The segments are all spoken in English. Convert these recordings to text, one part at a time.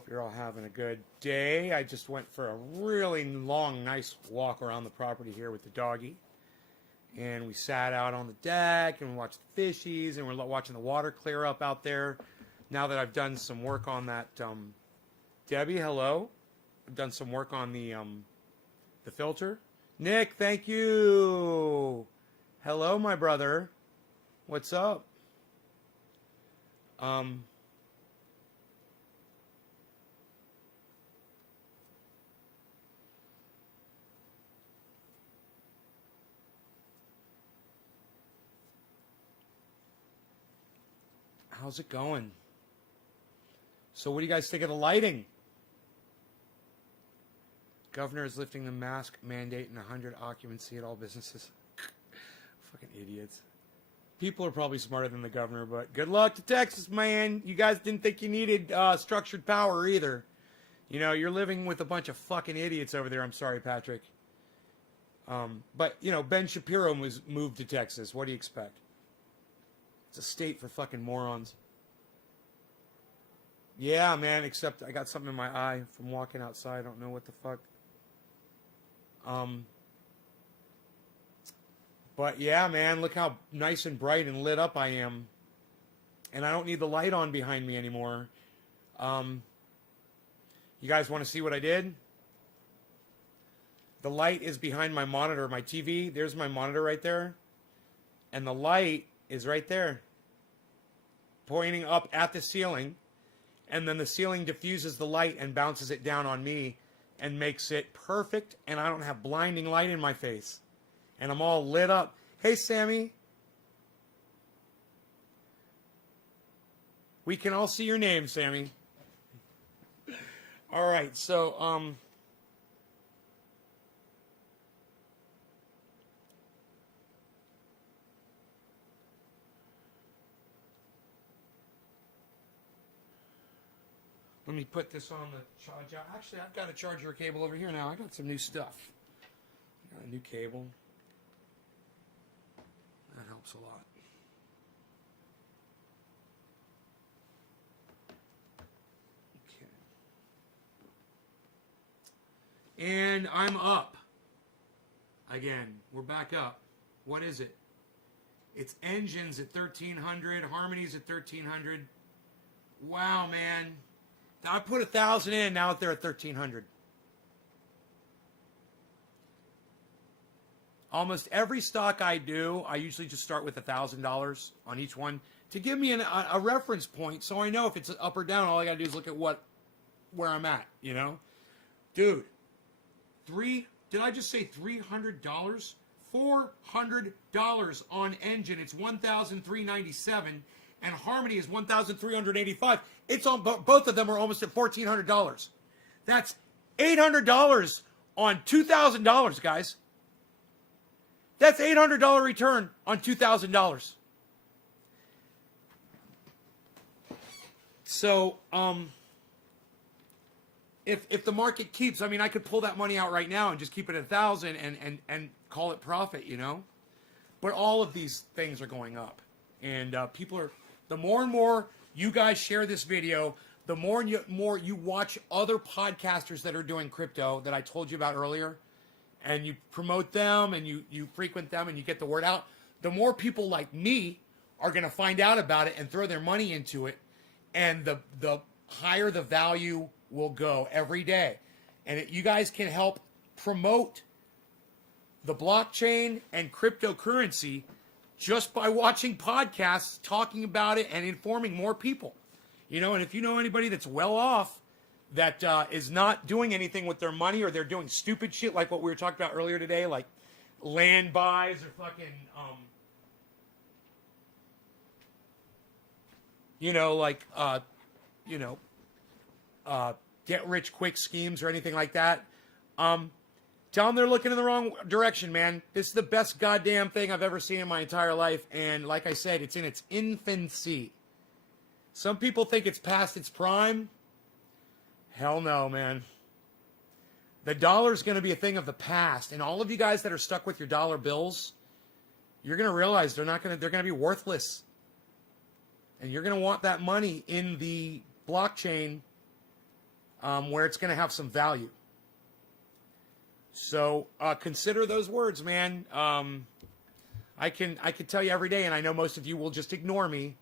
hope you're all having a good day. I just went for a really long, nice walk around the property here with the doggy. And we sat out on the deck and watched the fishies, and we're watching the water clear up out there. Now that I've done some work on that, Debbie, hello. I've done some work on the filter. Nick, thank you. Hello, my brother. What's up? How's it going? So what do you guys think of the lighting? Governor is lifting the mask mandate and 100 occupancy at all businesses. Fucking idiots. People are probably smarter than the governor, but good luck to Texas, man. You guys didn't think you needed structured power either. You know, you're living with a bunch of fucking idiots over there. I'm sorry, Patrick. But, you know, Ben Shapiro was moved to Texas. What do you expect? It's a state for fucking morons. Yeah, man, except I got something in my eye from walking outside. I don't know what the fuck. But yeah, man, look how nice and bright and lit up I am. And I don't need the light on behind me anymore. You guys want to see what I did? The light is behind my monitor, my TV. There's my monitor right there. And the light is right there, pointing up at the ceiling, and then the ceiling diffuses the light and bounces it down on me and makes it perfect, and I don't have blinding light in my face, and I'm all lit up. Hey, Sammy. We can all see your name, Sammy. All right, so, let me put this on the charger. Actually, I've got a charger cable over here now. I got some new stuff. Got a new cable. That helps a lot. Okay. And I'm up. Again, we're back up. What is it? It's engines at 1300, harmonies at 1300. Wow, man. I put 1,000 in, now they're at 1,300. Almost every stock I do, I usually just start with $1,000 on each one to give me a reference point, so I know if it's up or down. All I gotta do is look at where I'm at, you know, dude. Did I just say $300? $400 on engine. It's $1,397. And Harmony is $1,385. It's on both of them are almost at $1,400. That's $800 on $2,000, guys. That's $800 return on $2,000. So, if the market keeps, I mean, I could pull that money out right now and just keep it at 1,000 and call it profit, you know. But all of these things are going up, and people are. The more and more you guys share this video, the more you watch other podcasters that are doing crypto that I told you about earlier, and you promote them and you frequent them and you get the word out, the more people like me are going to find out about it and throw their money into it, and the higher the value will go every day. And you guys can help promote the blockchain and cryptocurrency just by watching podcasts, talking about it, and informing more people. You know, and if you know anybody that's well off, that is not doing anything with their money, or they're doing stupid shit like what we were talking about earlier today, like land buys or fucking, you know, like, get rich quick schemes or anything like that, tell them they're looking in the wrong direction, man. This is the best goddamn thing I've ever seen in my entire life. And like I said, it's in its infancy. Some people think it's past its prime. Hell no, man. The dollar's going to be a thing of the past. And all of you guys that are stuck with your dollar bills, you're going to realize they're going to be worthless. And you're going to want that money in the blockchain where it's going to have some value. So consider those words, man. I can tell you every day, and I know most of you will just ignore me,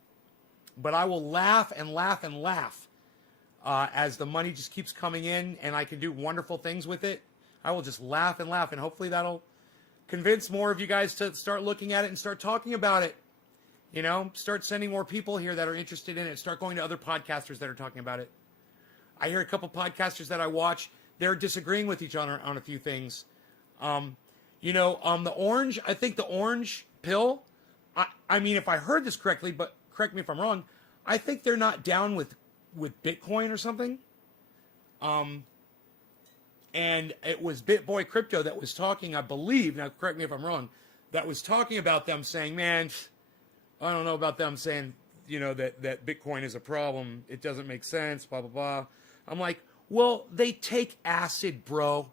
but I will laugh and laugh and laugh as the money just keeps coming in, and I can do wonderful things with it. I will just laugh and laugh, and hopefully that'll convince more of you guys to start looking at it and start talking about it. You know, start sending more people here that are interested in it. Start going to other podcasters that are talking about it. I hear a couple podcasters that I watch, they're disagreeing with each other on a few things. The orange, I think the orange pill, I mean, if I heard this correctly, but correct me if I'm wrong, I think they're not down with Bitcoin or something. And it was BitBoy Crypto that was talking, I believe, now correct me if I'm wrong, that was talking about them saying, man, I don't know about them saying, that Bitcoin is a problem. It doesn't make sense, blah, blah, blah. I'm like, well, they take acid, bro.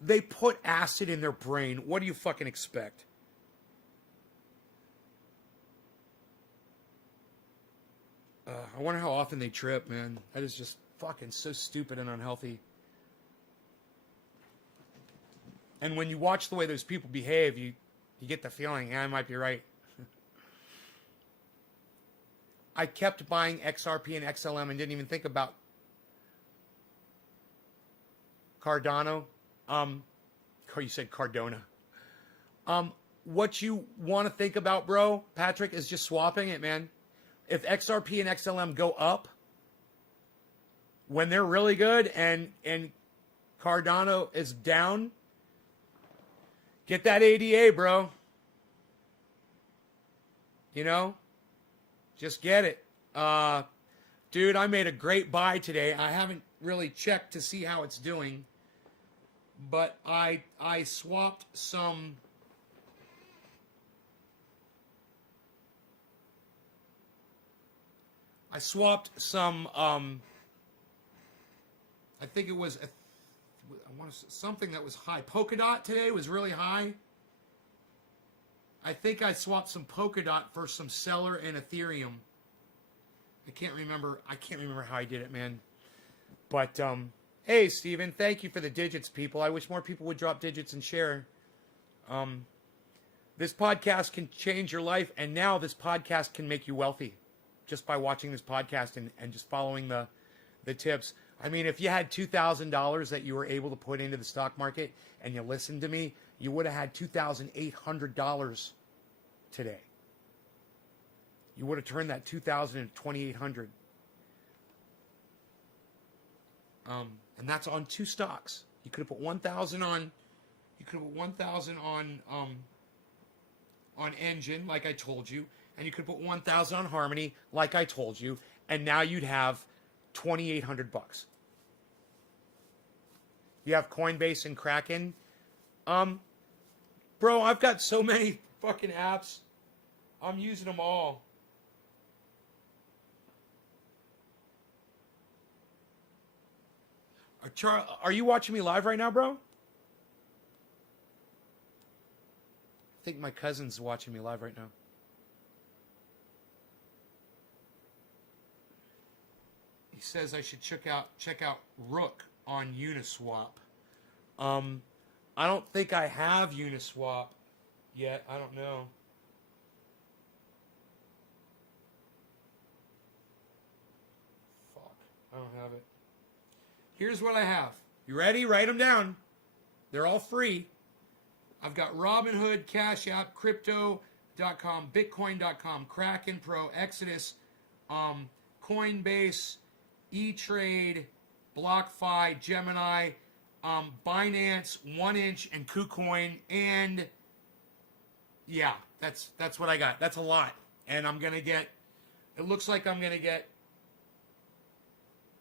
They put acid in their brain. What do you fucking expect? I wonder how often they trip, man. That is just fucking so stupid and unhealthy. And when you watch the way those people behave, you get the feeling, I might be right. I kept buying XRP and XLM and didn't even think about Cardano. You said Cardona. What you want to think about, bro, Patrick, is just swapping it, man. If XRP and XLM go up when they're really good and Cardano is down, get that ADA, bro. Just get it. Dude, I made a great buy today. I haven't really checked to see how it's doing, but I swapped some. I think it was something that was high. Polkadot today was really high. I think I swapped some Polkadot for some Stellar and Ethereum. I can't remember how I did it, man. But hey, Steven, thank you for the digits, people. I wish more people would drop digits and share. This podcast can change your life, and now this podcast can make you wealthy just by watching this podcast and just following the tips. I mean, if you had $2,000 that you were able to put into the stock market and you listened to me, you would have had $2,800 today. You would have turned that $2,000 into $2,800. And that's on two stocks. You could have put $1,000 on. You could have put $1,000 on Engine, like I told you, and you could put $1,000 on Harmony, like I told you, and now you'd have $2,800. You have Coinbase and Kraken. Bro, I've got so many fucking apps. I'm using them all. Are you watching me live right now, bro? I think my cousin's watching me live right now. He says I should check out Rook on Uniswap. I don't think I have Uniswap yet. I don't know. Fuck. I don't have it. Here's what I have. You ready? Write them down. They're all free. I've got Robinhood, Cash App, Crypto.com, Bitcoin.com, Kraken Pro, Exodus, Coinbase, E-Trade, BlockFi, Gemini, Binance, 1inch, and KuCoin, and yeah, that's what I got. That's a lot, and I'm gonna get. It looks like I'm gonna get.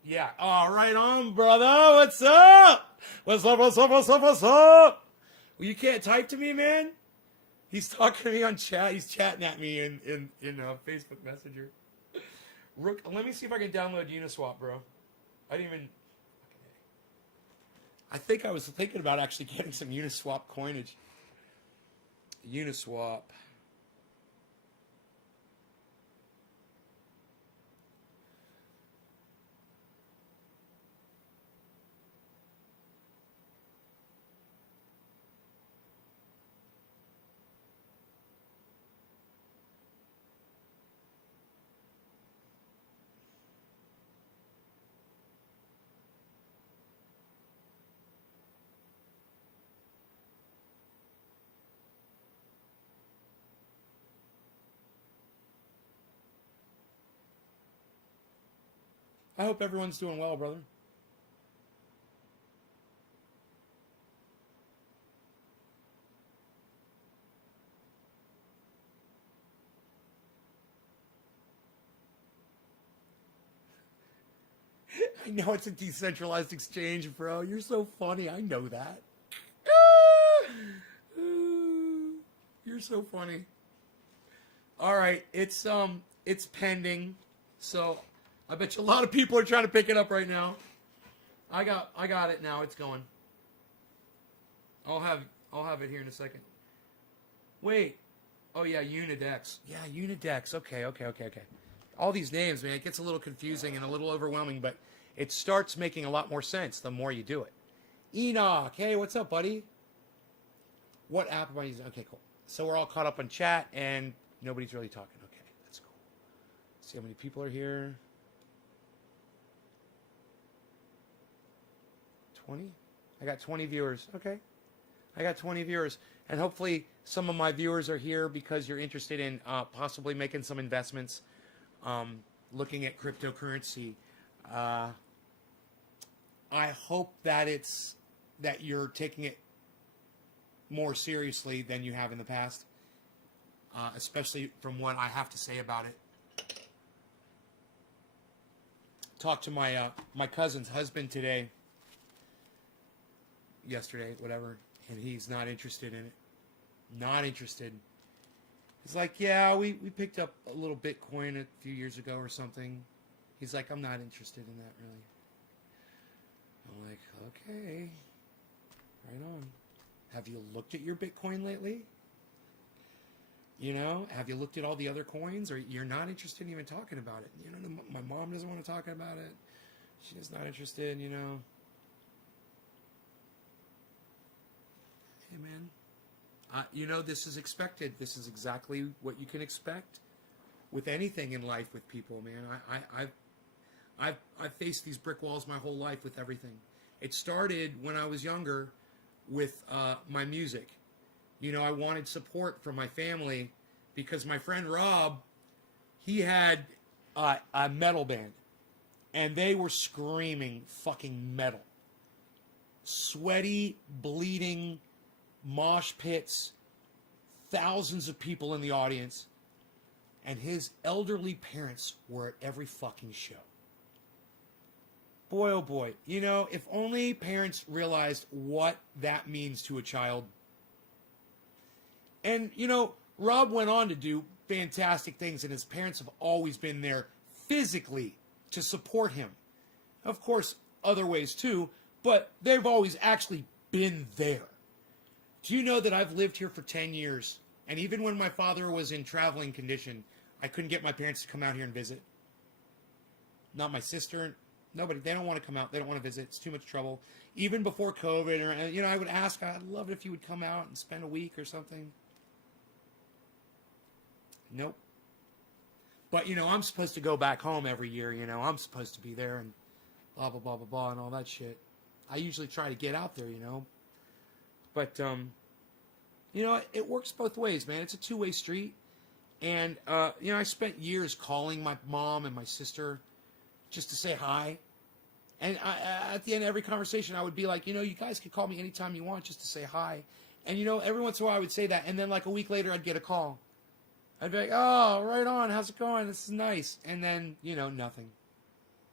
Yeah. Oh, right on, brother. What's up? What's up? What's up? What's up? What's up? Well, you can't type to me, man. He's talking to me on chat. He's chatting at me in Facebook Messenger. Rook, let me see if I can download Uniswap, bro. I didn't even. I think I was thinking about actually getting some Uniswap coinage. Uniswap. I hope everyone's doing well, brother. I know it's a decentralized exchange, bro. You're so funny. I know that. You're so funny. All right, it's pending, so I bet you a lot of people are trying to pick it up right now. I got it now. It's going. I'll have it here in a second. Wait. Oh yeah, Unidex. Yeah, Unidex. Okay. All these names, man, it gets a little confusing and a little overwhelming, but it starts making a lot more sense the more you do it. Enoch, hey, what's up, buddy? What app am I using? Okay, cool. So we're all caught up on chat and nobody's really talking. Okay, that's cool. See how many people are here. 20? I got 20 viewers. Okay. I got 20 viewers. And hopefully some of my viewers are here because you're interested in possibly making some investments, looking at cryptocurrency. I hope that that you're taking it more seriously than you have in the past, especially from what I have to say about it. Talked to my my cousin's husband yesterday, whatever, and he's not interested in it. Not interested. He's like, yeah, we picked up a little Bitcoin a few years ago or something. He's like, I'm not interested in that, really. I'm like, okay, right on. Have you looked at your Bitcoin lately? You know, have you looked at all the other coins? Or you're not interested in even talking about it? You know, my mom doesn't want to talk about it. She's not interested, you know. Hey, man. You know, this is expected. This is exactly what you can expect with anything in life with people, man. I've faced these brick walls my whole life with everything. It started when I was younger with my music. You know, I wanted support from my family because my friend Rob, he had a metal band. And they were screaming fucking metal. Sweaty, bleeding, mosh pits, thousands of people in the audience. And his elderly parents were at every fucking show. Boy, oh boy. You know, if only parents realized what that means to a child. And, you know, Rob went on to do fantastic things, and his parents have always been there physically to support him. Of course, other ways too, but they've always actually been there. Do you know that I've lived here for 10 years, and even when my father was in traveling condition, I couldn't get my parents to come out here and visit? Not my sister. Nobody. They don't want to come out. They don't want to visit. It's too much trouble. Even before COVID, or, you know, I would ask, I'd love it if you would come out and spend a week or something. Nope. But, you know, I'm supposed to go back home every year, you know. I'm supposed to be there and blah, blah, blah, blah, blah, and all that shit. I usually try to get out there, you know. But, you know, it works both ways, man. It's a two-way street. And, you know, I spent years calling my mom and my sister just to say hi. And at the end of every conversation, I would be like, you know, you guys can call me anytime you want just to say hi. And, you know, every once in a while I would say that. And then like a week later, I'd get a call. I'd be like, oh, right on. How's it going? This is nice. And then, you know, nothing.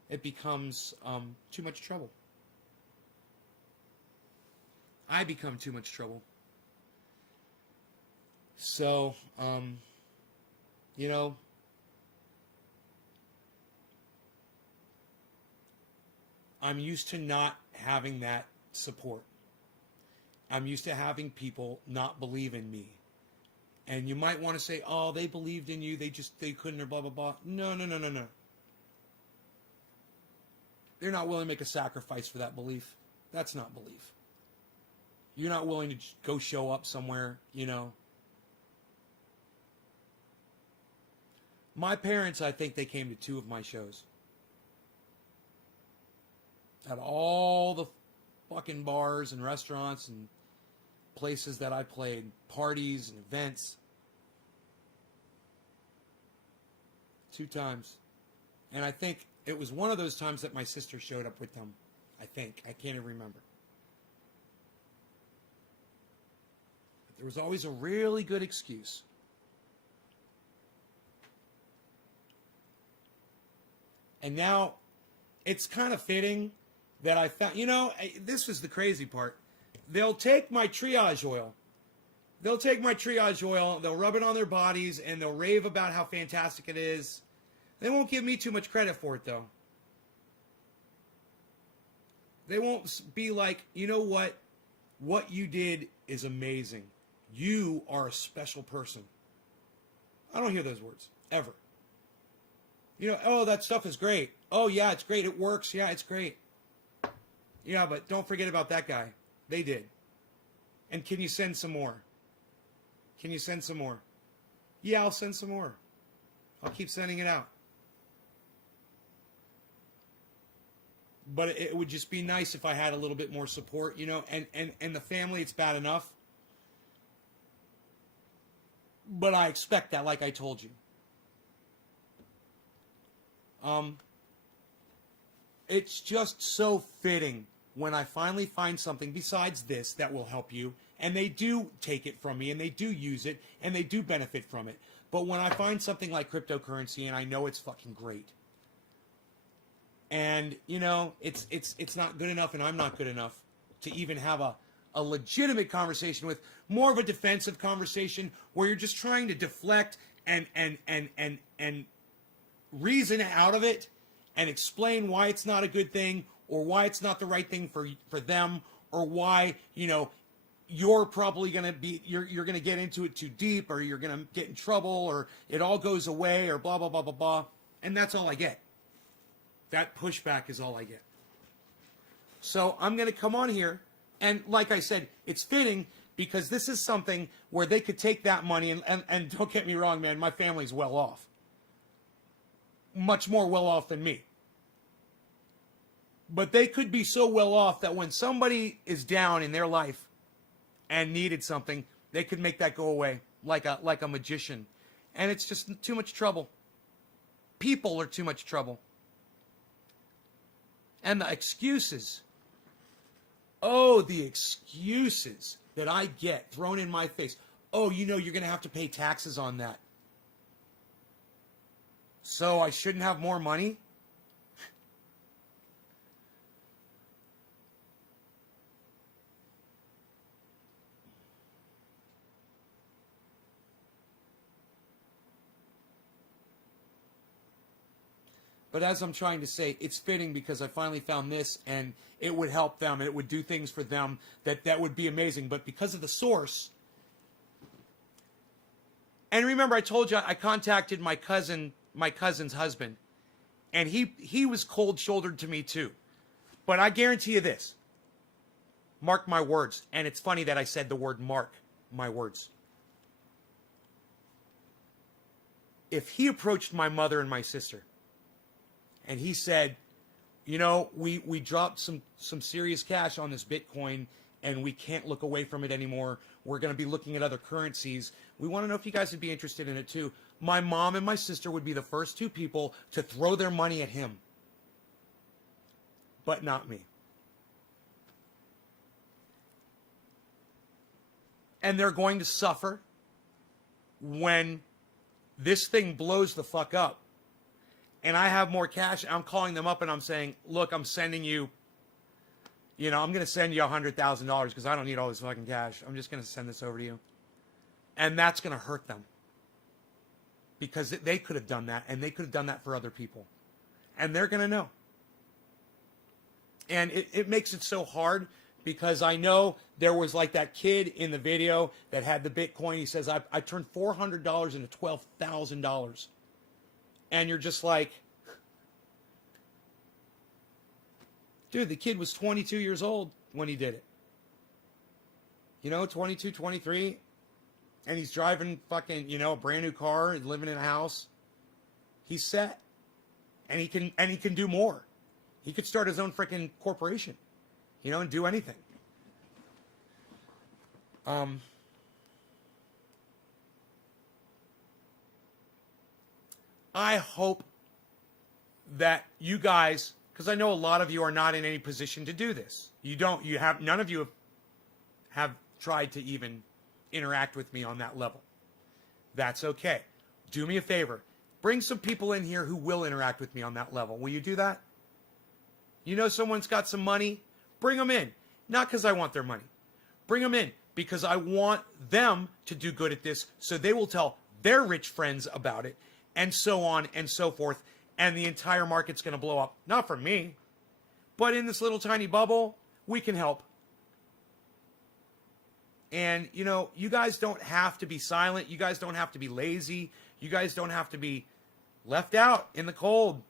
It becomes too much trouble. I become too much trouble. So, you know, I'm used to not having that support. I'm used to having people not believe in me. And you might want to say, oh, they believed in you, they couldn't, or blah, blah, blah. No. They're not willing to make a sacrifice for that belief. That's not belief. You're not willing to go show up somewhere, you know. My parents, I think they came to 2 of my shows. At all the fucking bars and restaurants and places that I played, parties and events. 2 times. And I think It was one of those times that my sister showed up with them, I think. I can't even remember. But there was always a really good excuse. And now it's kind of fitting that I found, this was the crazy part. They'll take my triage oil. They'll take my triage oil, they'll rub it on their bodies, and they'll rave about how fantastic it is. They won't give me too much credit for it, though. They won't be like, you know what? What you did is amazing. You are a special person. I don't hear those words, ever. Oh, that stuff is great. Oh, yeah, it's great. It works. Yeah, it's great. Yeah, but don't forget about that guy. They did. And can you send some more? Can you send some more? Yeah, I'll send some more. I'll keep sending it out. But it would just be nice if I had a little bit more support, and the family, it's bad enough. But I expect that, like I told you. It's just so fitting when I finally find something besides this that will help you, and they do take it from me, and they do use it, and they do benefit from it. But when I find something like cryptocurrency, and I know it's fucking great, and it's not good enough, and I'm not good enough to even have a legitimate conversation with, more of a defensive conversation where you're just trying to deflect and reason out of it and explain why it's not a good thing, or why it's not the right thing for them, or why, you're probably going to be, you're going to get into it too deep, or you're going to get in trouble, or it all goes away, or blah, blah, blah, blah, blah. And that's all I get. That pushback is all I get. So I'm going to come on here, and like I said, it's fitting because this is something where they could take that money, and don't get me wrong, man, my family's well off. Much more well off than me. But they could be so well off that when somebody is down in their life and needed something, they could make that go away like a magician. And it's just too much trouble. People are too much trouble. And the excuses. Oh, the excuses that I get thrown in my face. Oh, you're going to have to pay taxes on that. So I shouldn't have more money? But as I'm trying to say, it's fitting because I finally found this, and it would help them, and it would do things for them that would be amazing. But because of the source, and remember I told you I contacted my cousin's husband, and he was cold-shouldered to me too. But I guarantee you this, mark my words, and it's funny that I said the word mark my words. If he approached my mother and my sister, and he said, we dropped some serious cash on this Bitcoin, and we can't look away from it anymore. We're going to be looking at other currencies. We want to know if you guys would be interested in it too. My mom and my sister would be the first two people to throw their money at him. But not me. And they're going to suffer when this thing blows the fuck up. And I have more cash. I'm calling them up and I'm saying, look, I'm sending you, I'm going to send you $100,000 because I don't need all this fucking cash. I'm just going to send this over to you. And that's going to hurt them. Because they could have done that, and they could have done that for other people. And they're going to know. And it makes it so hard because I know there was like that kid in the video that had the Bitcoin. He says, I turned $400 into $12,000. And you're just like, dude, the kid was 22 years old when he did it. 22, 23. And he's driving fucking, a brand new car and living in a house. He's set. And he can do more. He could start his own freaking corporation, and do anything. I hope that you guys, because I know a lot of you are not in any position to do this. None of you have tried to even interact with me on that level. That's okay. Do me a favor. Bring some people in here who will interact with me on that level. Will you do that? You know someone's got some money? Bring them in. Not because I want their money. Bring them in because I want them to do good at this so they will tell their rich friends about it and so on and so forth. And the entire market's going to blow up. Not for me. But in this little tiny bubble, we can help. And, you know, you guys don't have to be silent. You guys don't have to be lazy. You guys don't have to be left out in the cold.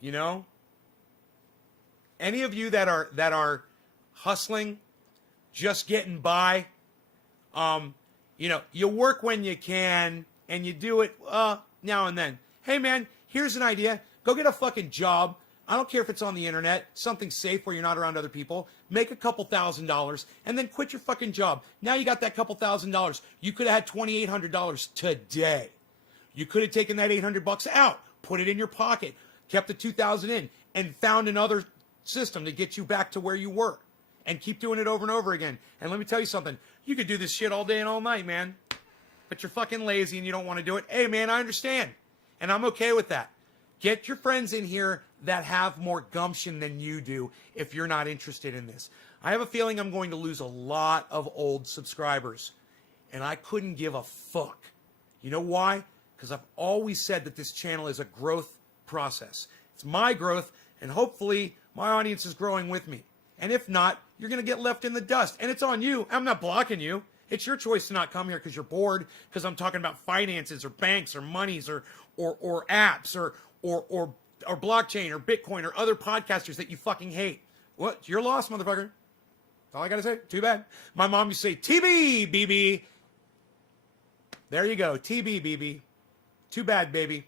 You know? Any of you that are hustling, just getting by, you know, you work when you can and you do it now and then. Hey, man, here's an idea. Go get a fucking job. I don't care if it's on the internet, something safe where you're not around other people. Make a couple $1,000s and then quit your fucking job. Now you got that couple $1,000. You could have had $2,800 today. You could have taken that $800 out, put it in your pocket, kept the $2,000 in, and found another system to get you back to where you were. And keep doing it over and over again. And let me tell you something. You could do this shit all day and all night, man. But you're fucking lazy and you don't want to do it. Hey, man, I understand. And I'm okay with that. Get your friends in here that have more gumption than you do if you're not interested in this. I have a feeling I'm going to lose a lot of old subscribers. And I couldn't give a fuck. You know why? Because I've always said that this channel is a growth process. It's my growth, and hopefully my audience is growing with me. And if not, you're going to get left in the dust. And it's on you. I'm not blocking you. It's your choice to not come here because you're bored, because I'm talking about finances or banks or monies or apps or blockchain or Bitcoin or other podcasters that you fucking hate. What? You're lost, motherfucker. That's all I got to say. Too bad. My mom used to say, TB, BB. There you go. TB, BB. Too bad, baby.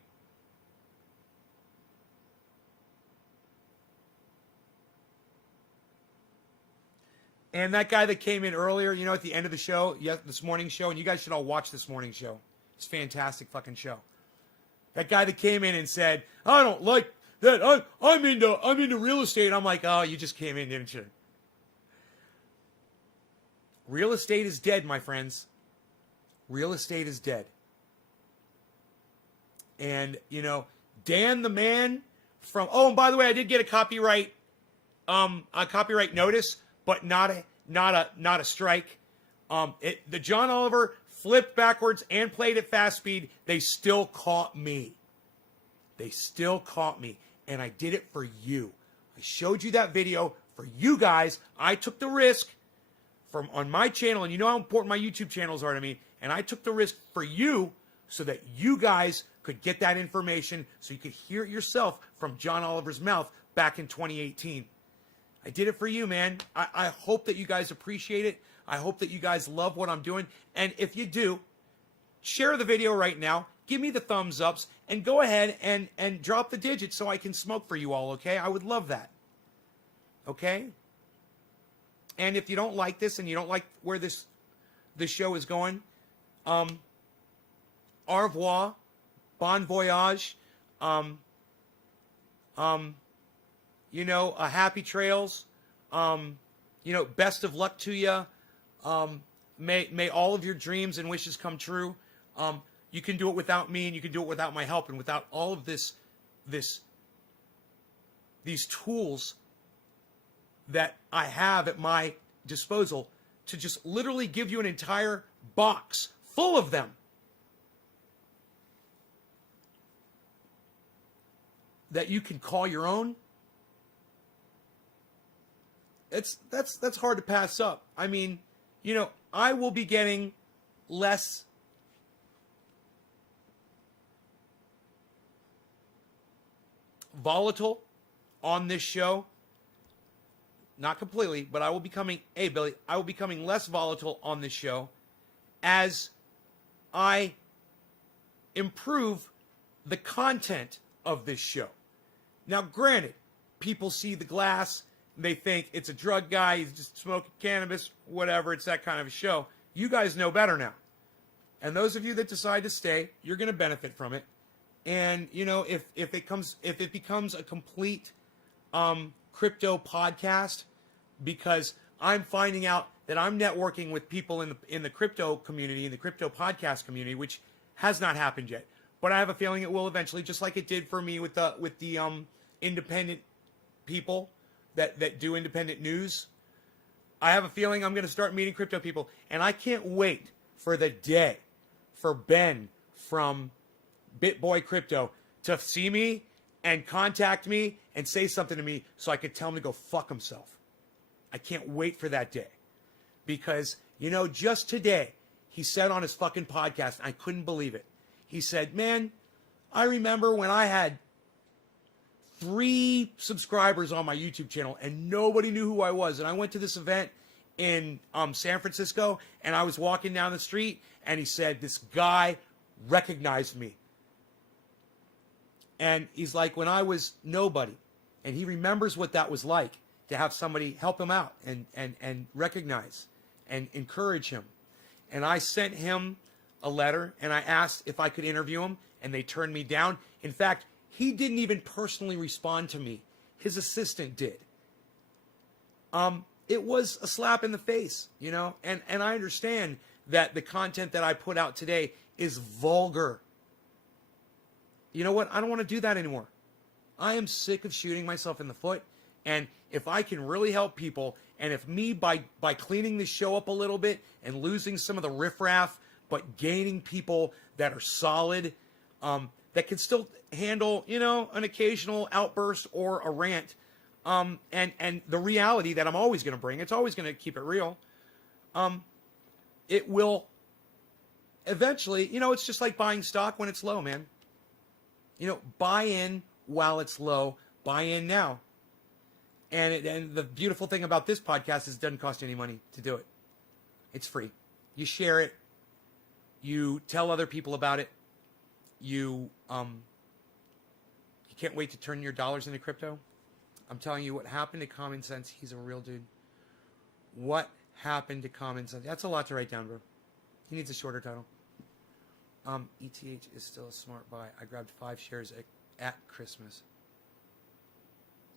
And that guy that came in earlier, you know, at the end of the show, this morning show, and you guys should all watch this morning show. It's a fantastic fucking show. That guy that came in and said, I don't like that. I'm into real estate. I'm like, oh, you just came in, didn't you? Real estate is dead, my friends. Real estate is dead. And, you know, Dan the man from, oh, and by the way, I did get a copyright notice, but not a strike. The John Oliver flipped backwards and played at fast speed. They still caught me. They still caught me. And I did it for you. I showed you that video for you guys. I took the risk on my channel, and you know how important my YouTube channels are to me. And I took the risk for you so that you guys could get that information so you could hear it yourself from John Oliver's mouth back in 2018. I did it for you, man. I hope that you guys appreciate it. I hope that you guys love what I'm doing. And if you do, share the video right now. Give me the thumbs ups and go ahead and drop the digits so I can smoke for you all, okay? I would love that. Okay? And if you don't like this and you don't like where this show is going, au revoir, bon voyage, you know, happy trails, you know, best of luck to you. May all of your dreams and wishes come true. You can do it without me, and you can do it without my help, and without all of these tools that I have at my disposal to just literally give you an entire box full of them that you can call your own. That's hard to pass up. I mean, you know, I will be getting less volatile on this show. Not completely, but I will be coming, hey Billy, I will be becoming less volatile on this show as I improve the content of this show. Now, granted, people see the glass, they think it's a drug guy, he's just smoking cannabis, whatever, it's that kind of a show. You guys know better now. And those of you that decide to stay, you're going to benefit from it. And if it becomes a complete crypto podcast, because I'm finding out that I'm networking with people in the crypto community, in the crypto podcast community, which has not happened yet, but I have a feeling it will eventually, just like it did for me with the independent people that do independent news. I have a feeling I'm going to start meeting crypto people, and I can't wait for the day for Ben from BitBoy Crypto to see me and contact me and say something to me so I could tell him to go fuck himself. I can't wait for that day. Because, just today, he said on his fucking podcast, I couldn't believe it. He said, man, I remember when I had 3 subscribers on my YouTube channel and nobody knew who I was. And I went to this event in San Francisco, and I was walking down the street, and he said, this guy recognized me. And he's like, when I was nobody. And he remembers what that was like, to have somebody help him out and recognize and encourage him. And I sent him a letter, and I asked if I could interview him, and they turned me down. In fact, he didn't even personally respond to me. His assistant did. It was a slap in the face, and I understand that the content that I put out today is vulgar. You know what? I don't want to do that anymore. I am sick of shooting myself in the foot. And if I can really help people, and if me, by cleaning the show up a little bit and losing some of the riffraff, but gaining people that are solid, that can still handle, an occasional outburst or a rant, and the reality that I'm always going to bring, it's always going to keep it real, it will eventually, it's just like buying stock when it's low, man. Buy in while it's low, buy in now. And the beautiful thing about this podcast is it doesn't cost you any money to do it. It's free. You share it. You tell other people about it. You can't wait to turn your dollars into crypto. I'm telling you what happened to Common Sense. He's a real dude. What happened to Common Sense? That's a lot to write down, bro. He needs a shorter title. ETH is still a smart buy. I grabbed 5 shares at Christmas.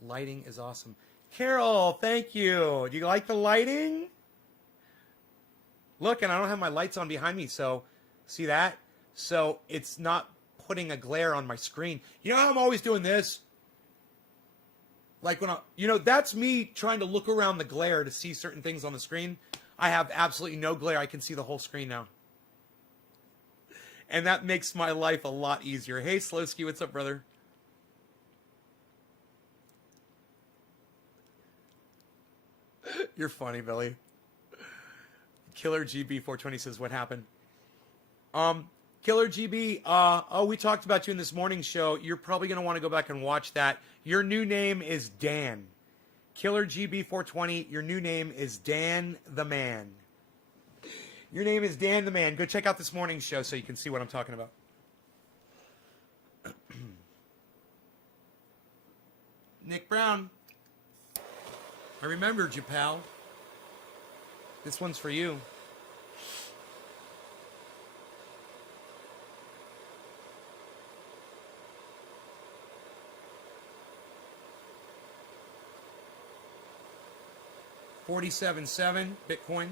Lighting is awesome. Carol, thank you. Do you like the lighting? Look, and I don't have my lights on behind me, so see that? So it's not putting a glare on my screen. You know how I'm always doing this? Like when that's me trying to look around the glare to see certain things on the screen. I have absolutely no glare. I can see the whole screen now. And that makes my life a lot easier. Hey, Slowski, what's up, brother? You're funny, Billy. Killer GB 420 says, what happened? Killer GB, we talked about you in this morning show. You're probably going to want to go back and watch that. Your new name is Dan. Killer GB 420, your new name is Dan the Man. Your name is Dan the Man. Go check out this morning's show so you can see what I'm talking about. Nick Brown. I remembered you, pal. This one's for you. $47.7 Bitcoin.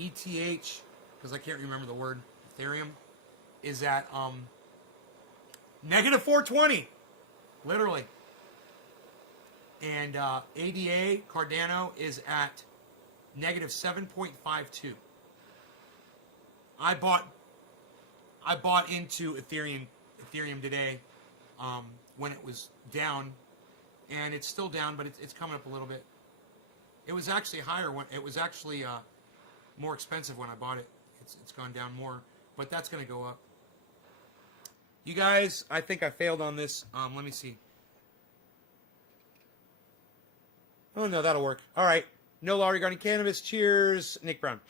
ETH, because I can't remember the word, Ethereum, is at negative 420, literally. And ADA, Cardano, is at negative 7.52. I bought into Ethereum today when it was down, and it's still down, but it's coming up a little bit. It was actually higher when it was actually more expensive when I bought it. It's gone down more, but that's going to go up. You guys, I think I failed on this. Let me see. Oh, no, that'll work. All right. No law regarding cannabis. Cheers, Nick Brown.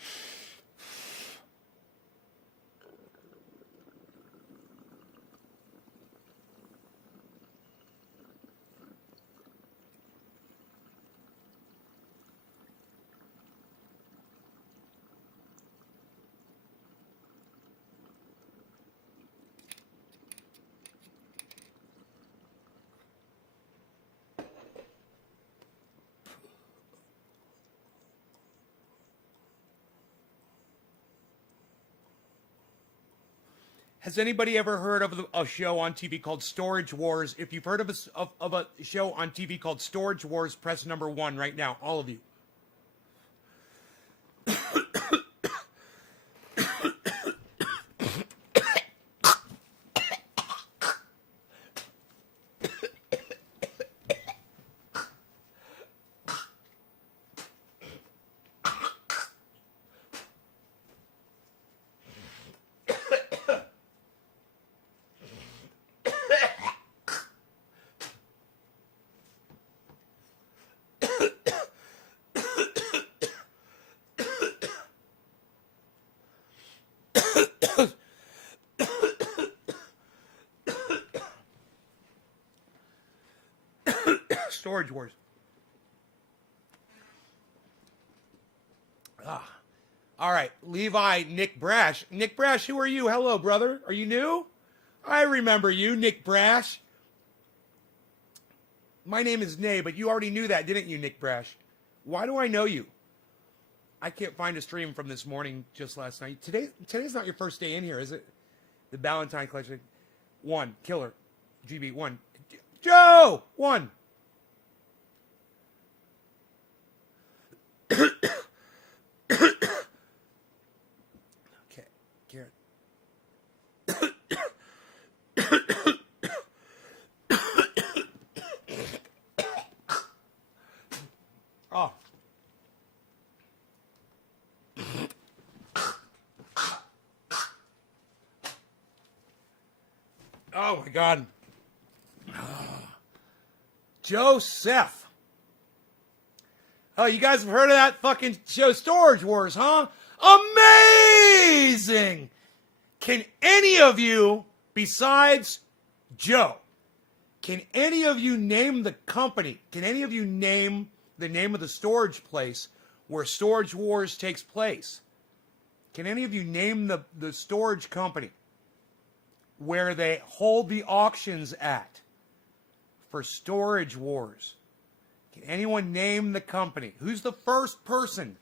Has anybody ever heard of a show on TV called Storage Wars? If you've heard of a show on TV called Storage Wars, press number 1 right now, all of you. Storage Wars. All right, Levi, Nick Brash. Nick Brash, who are you? Hello, brother. Are you new? I remember you, Nick Brash. My name is Nay, but you already knew that, didn't you, Nick Brash? Why do I know you? I can't find a stream from this morning, just last night. Today's not your first day in here, is it? The Valentine Collection. 1, Killer. GB, 1. Joe! 1. Okay, Garrett. Oh. Oh my God. Joseph. Oh, you guys have heard of that fucking show, Storage Wars, huh? Amazing! Can any of you, besides Joe, can any of you name the company? Can any of you name the name of the storage place where Storage Wars takes place? Can any of you name the storage company where they hold the auctions at for Storage Wars? Can anyone name the company? Who's the first person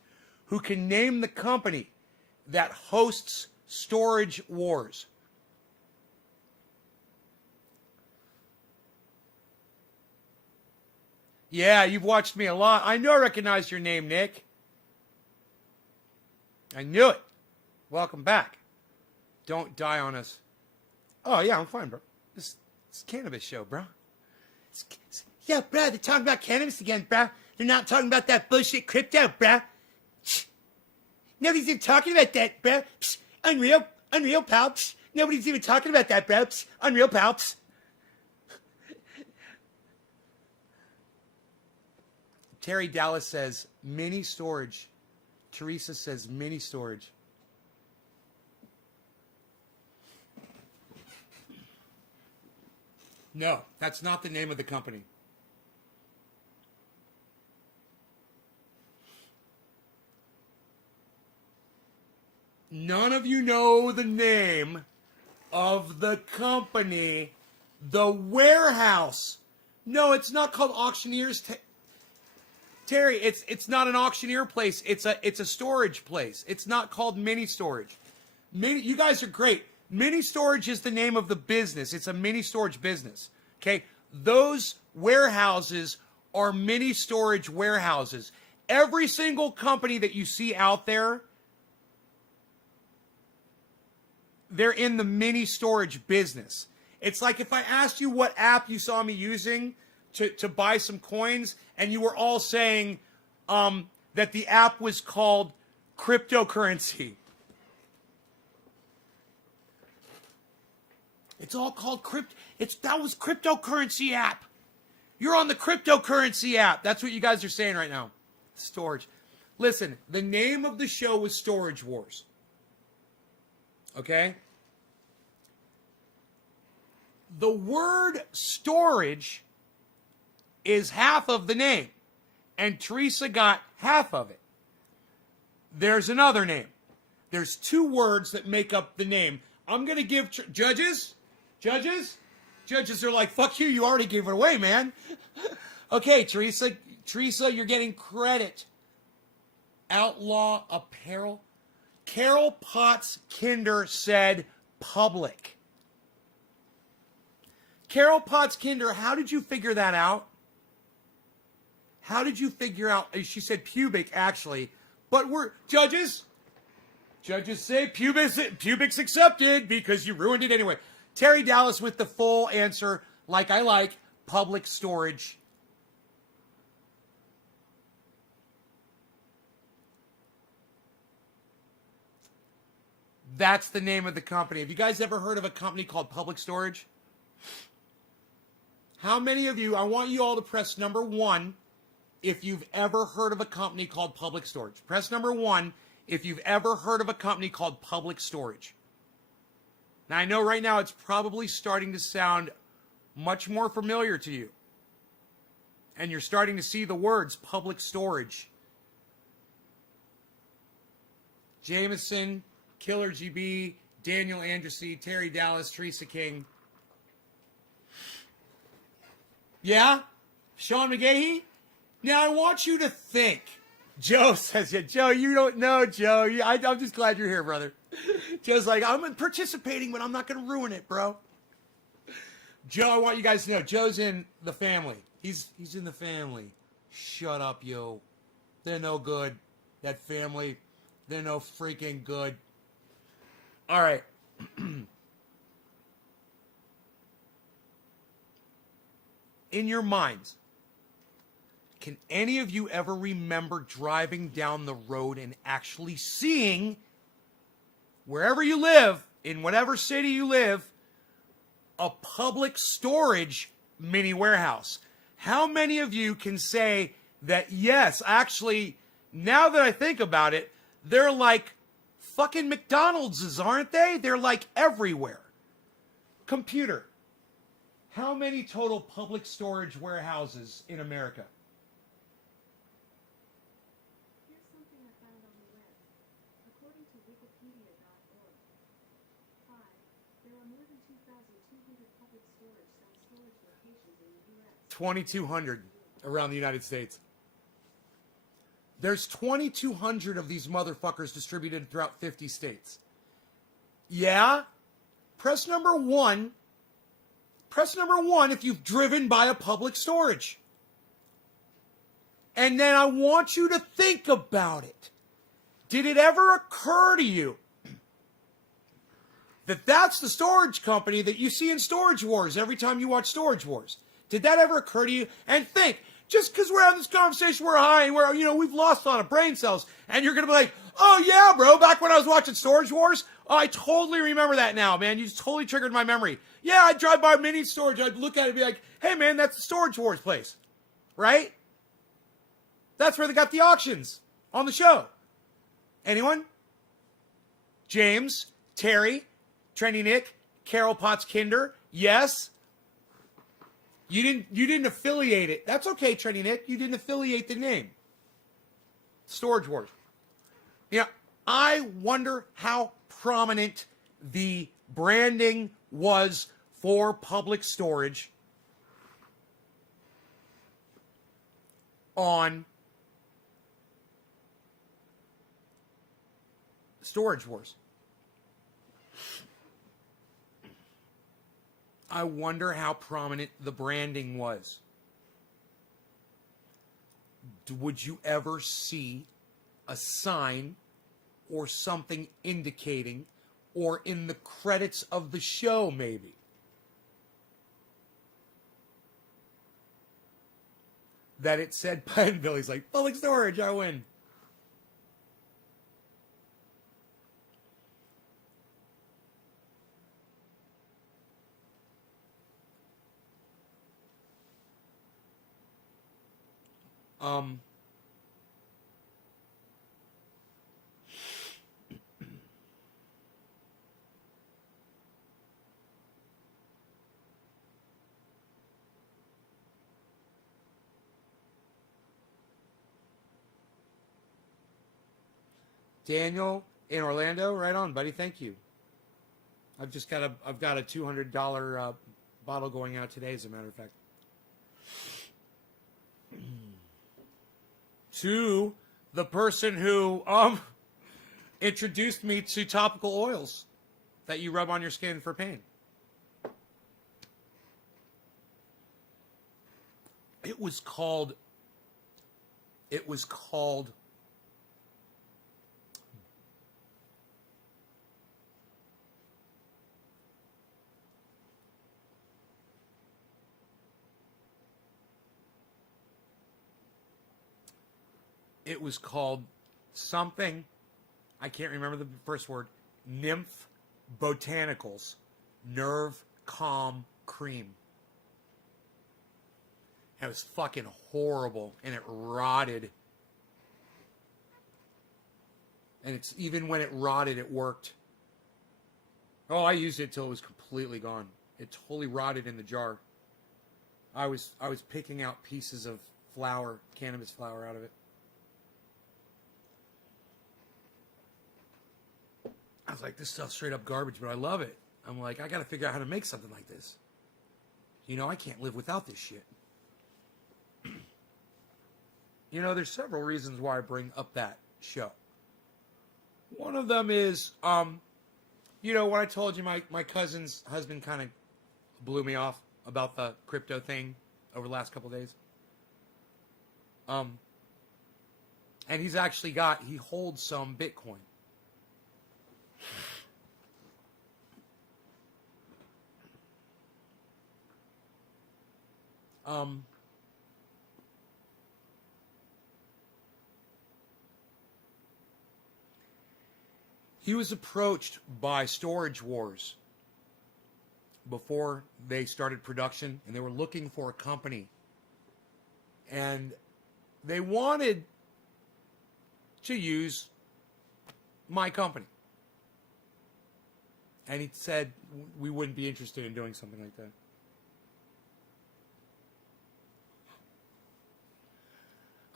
who can name the company that hosts Storage Wars? Yeah, you've watched me a lot. I know I recognized your name, Nick. I knew it. Welcome back. Don't die on us. Oh, yeah, I'm fine, bro. It's cannabis show, bro. Yeah, bro, they're talking about cannabis again, bro. They're not talking about that bullshit crypto, bro. Nobody's even talking about that, bro. Unreal, pal. Nobody's even talking about that, bro. Unreal, pal. Terry Dallas says mini storage. Teresa says mini storage. No, that's not the name of the company. None of you know the name of the company, the warehouse. No, it's not called Auctioneers. Terry, it's not an auctioneer place. It's a storage place. It's not called mini storage. You guys are great. Mini storage is the name of the business. It's a mini storage business. Okay? Those warehouses are mini storage warehouses. Every single company that you see out there, they're in the mini storage business. It's like if I asked you what app you saw me using to buy some coins, and you were all saying that the app was called cryptocurrency. It's all called that was cryptocurrency app. You're on the cryptocurrency app. That's what you guys are saying right now. Storage. Listen, the name of the show was Storage Wars. Okay? The word storage is half of the name, and Teresa got half of it. There's another name. There's 2 words that make up the name. I'm going to give judges are like, fuck you already gave it away, man. Okay, Teresa, you're getting credit. Outlaw Apparel. Carol Potts Kinder said public. Carol Potts Kinder, how did you figure that out? How did you figure out? She said pubic, actually. But we're judges. Judges say pubic's accepted because you ruined it anyway. Terry Dallas with the full answer, like I like, public storage. That's the name of the company. Have you guys ever heard of a company called Public Storage? How many of you, I want you all to press number 1 if you've ever heard of a company called Public Storage. Press number 1 if you've ever heard of a company called Public Storage. Now, I know right now it's probably starting to sound much more familiar to you. And you're starting to see the words Public Storage. Jameson, Killer GB, Daniel Andresi, Terry Dallas, Teresa King. Yeah? Sean McGahee? Now I want you to think. Joe says, yeah, Joe, you don't know, Joe. I'm just glad you're here, brother. Joe's like, I'm participating, but I'm not going to ruin it, bro. Joe, I want you guys to know, Joe's in the family. He's in the family. Shut up, yo. They're no good. That family, they're no freaking good. All right. In your minds, can any of you ever remember driving down the road and actually seeing, wherever you live, in whatever city you live, a public storage mini warehouse? How many of you can say that, yes, actually, now that I think about it, they're like fucking McDonald's, aren't they? They're like everywhere. Computer. How many total public storage warehouses in America? Here's something I found on the web. According to Wikipedia.org, 5. There are more than 2,200 public storage self-storage locations in the U.S. 2,200 around the United States. There's 2,200 of these motherfuckers distributed throughout 50 states. Yeah? Press number 1. Press number 1 if you've driven by a public storage. And then I want you to think about it. Did it ever occur to you that that's the storage company that you see in Storage Wars every time you watch Storage Wars? Did that ever occur to you? And think, just because we're having this conversation, we're high, and we've lost a lot of brain cells, and you're going to be like, oh yeah, bro, back when I was watching Storage Wars, oh, I totally remember that now, man. You just totally triggered my memory. Yeah, I'd drive by mini storage, I'd look at it and be like, hey man, that's the Storage Wars place, right? That's where they got the auctions on the show. Anyone? James, Terry, Trendy Nick, Carol Potts Kinder, yes. You didn't affiliate it. That's okay, Trendy Nick. You didn't affiliate the name. Storage Wars. Yeah, I wonder how prominent the branding was for public storage on Storage Wars. I wonder how prominent the branding was. Would you ever see a sign or something indicating, or in the credits of the show maybe, that it said, and Billy's like, public storage, I win. Daniel in Orlando, right on, buddy. Thank you. I've got a $200 bottle going out today, as a matter of fact. To the person who introduced me to topical oils that you rub on your skin for pain. It was called. It was called. It was called something. I can't remember the first word. Nymph Botanicals Nerve Calm Cream. It was fucking horrible, and it rotted. And it's even when it rotted, it worked. Oh, I used it till it was completely gone. It totally rotted in the jar. I was picking out pieces of flour, cannabis flour, out of it. I was like, this stuff's straight up garbage, but I love it. I'm like, I got to figure out how to make something like this. You know, I can't live without this shit. You know, there's several reasons why I bring up that show. One of them is, you know, when I told you my cousin's husband kind of blew me off about the crypto thing over the last couple of days. And he holds some Bitcoin. He was approached by Storage Wars before they started production, and they were looking for a company. And they wanted to use my company. And he said we wouldn't be interested in doing something like that.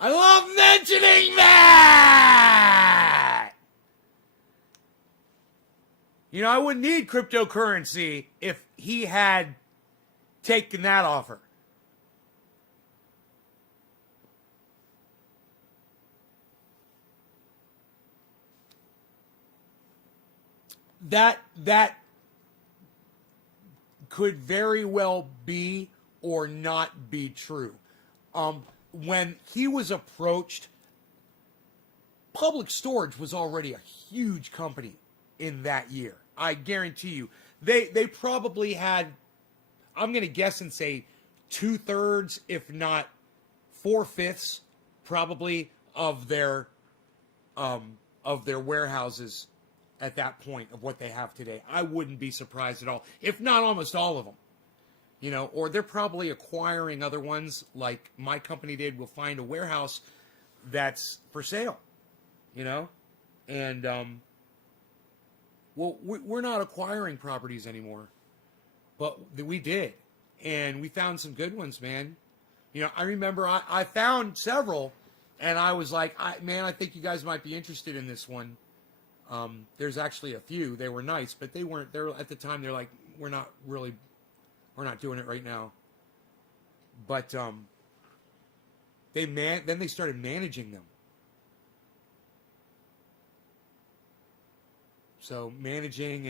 I love mentioning that! You know, I wouldn't need cryptocurrency if he had taken that offer. That could very well be or not be true. When he was approached, Public Storage was already a huge company in that year. I guarantee you. They probably had, I'm going to guess and say 2/3, if not 4/5, probably of their warehouses at that point of what they have today. I wouldn't be surprised at all, if not almost all of them. You know, or they're probably acquiring other ones like my company did. We'll find a warehouse that's for sale, you know? And, well, we're not acquiring properties anymore, but we did. And we found some good ones, man. You know, I remember I found several, and I was like, I think you guys might be interested in this one. There's actually a few. They were nice, but they weren't. At the time, they're like, we're not doing it right now. But then they started managing them. So managing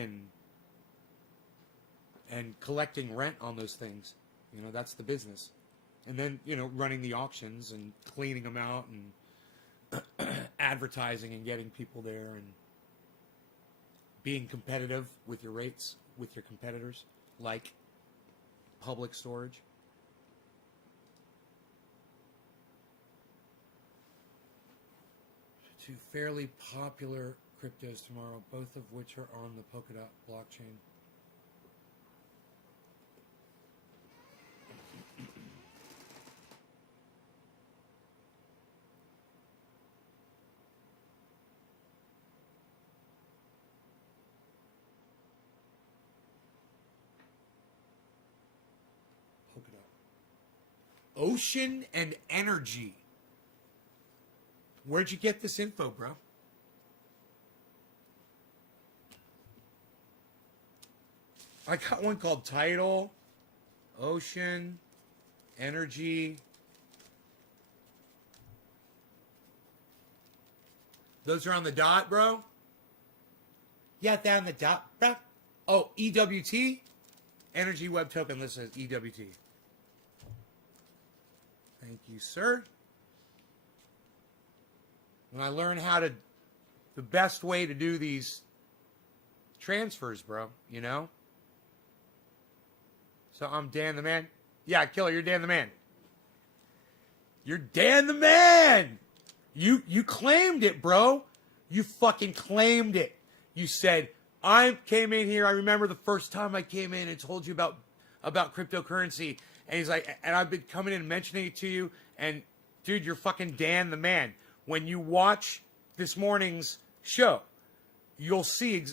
and collecting rent on those things, you know, that's the business. And then, you know, running the auctions and cleaning them out and advertising and getting people there and being competitive with your rates with your competitors, like Public Storage. Two fairly popular cryptos tomorrow, both of which are on the Polkadot blockchain. Ocean and Energy. Where'd you get this info, bro? I got one called Tidal, Ocean, Energy. Those are on the dot, bro? Yeah, they're on the dot, bro. Oh, EWT? Energy Web Token, this says EWT. Thank you, sir. When I learn the best way to do these transfers, bro, you know? So I'm Dan the Man. Yeah, Killer, you're Dan the Man. You're Dan the Man. You claimed it, bro. You fucking claimed it. You said, I came in here. I remember the first time I came in and told you about cryptocurrency. And he's like, and I've been coming in and mentioning it to you. And dude, you're fucking Dan the Man. When you watch this morning's show, you'll see,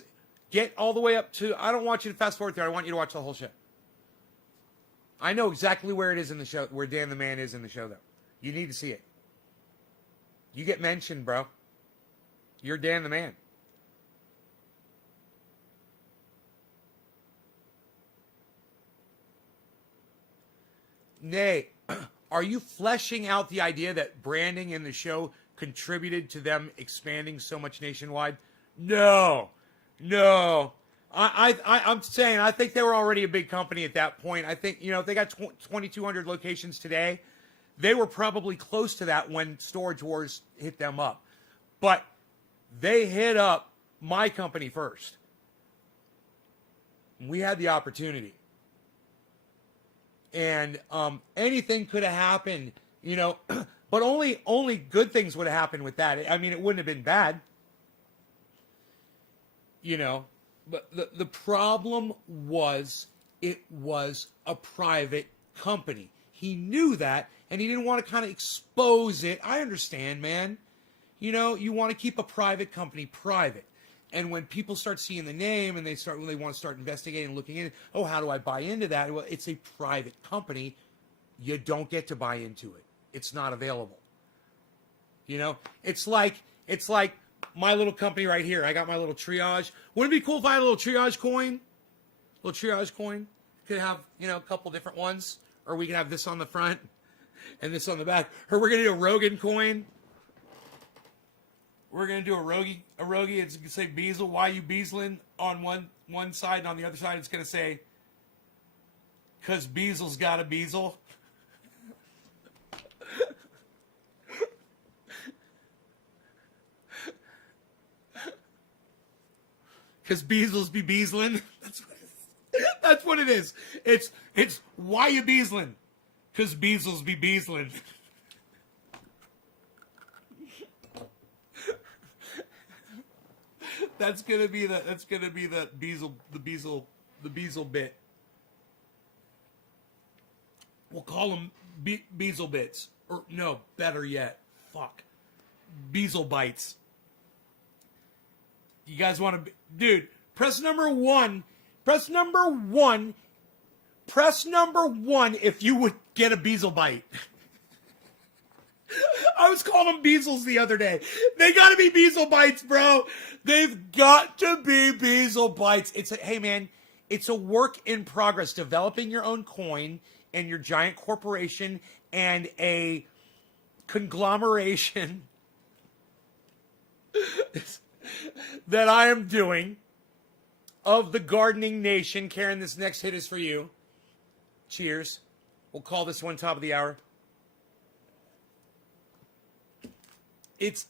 get all the way up to, I don't want you to fast forward there. I want you to watch the whole show. I know exactly where it is in the show, where Dan the Man is in the show, though. You need to see it. You get mentioned, bro. You're Dan the Man. Nay, are you fleshing out the idea that branding in the show contributed to them expanding so much nationwide? No. I'm saying I think they were already a big company at that point. I think, if they got 2,200 locations today, they were probably close to that when Storage Wars hit them up. But they hit up my company first. We had the opportunity. And anything could have happened, but only good things would have happened with that. I mean, it wouldn't have been bad. But the problem was it was a private company. He knew that, and he didn't want to kind of expose it. I understand, man. You want to keep a private company private. And when people start seeing the name and they want to start investigating and looking in, oh, how do I buy into that? Well, it's a private company. You don't get to buy into it. It's not available. It's like my little company right here. I got my little triage. Wouldn't it be cool if I had a little triage coin? Could have, a couple different ones. Or we could have this on the front and this on the back. Or we're going to do a Rogan coin. We're going to do a Rogie. It's going to say Beazle. Why you Beazling on one side, and on the other side it's going to say, because Beazle's got a Beazle. Because Beazles be Beazling. That's what it is. It's why you Beazling? Because Beazles be Beazling. That's gonna be the Beazle bit. We'll call them Beazle bits, or no, better yet, Beazle bites. You guys want to, dude? Press number one. Press number one if you would get a Beazle bite. I was calling them Beazles the other day. They got to be Beazle bites, bro. They've got to be Beazle bites. Hey man, it's a work in progress. Developing your own coin and your giant corporation and a conglomeration that I am doing of the gardening nation. Karen, this next hit is for you. Cheers. We'll call this one top of the hour. It's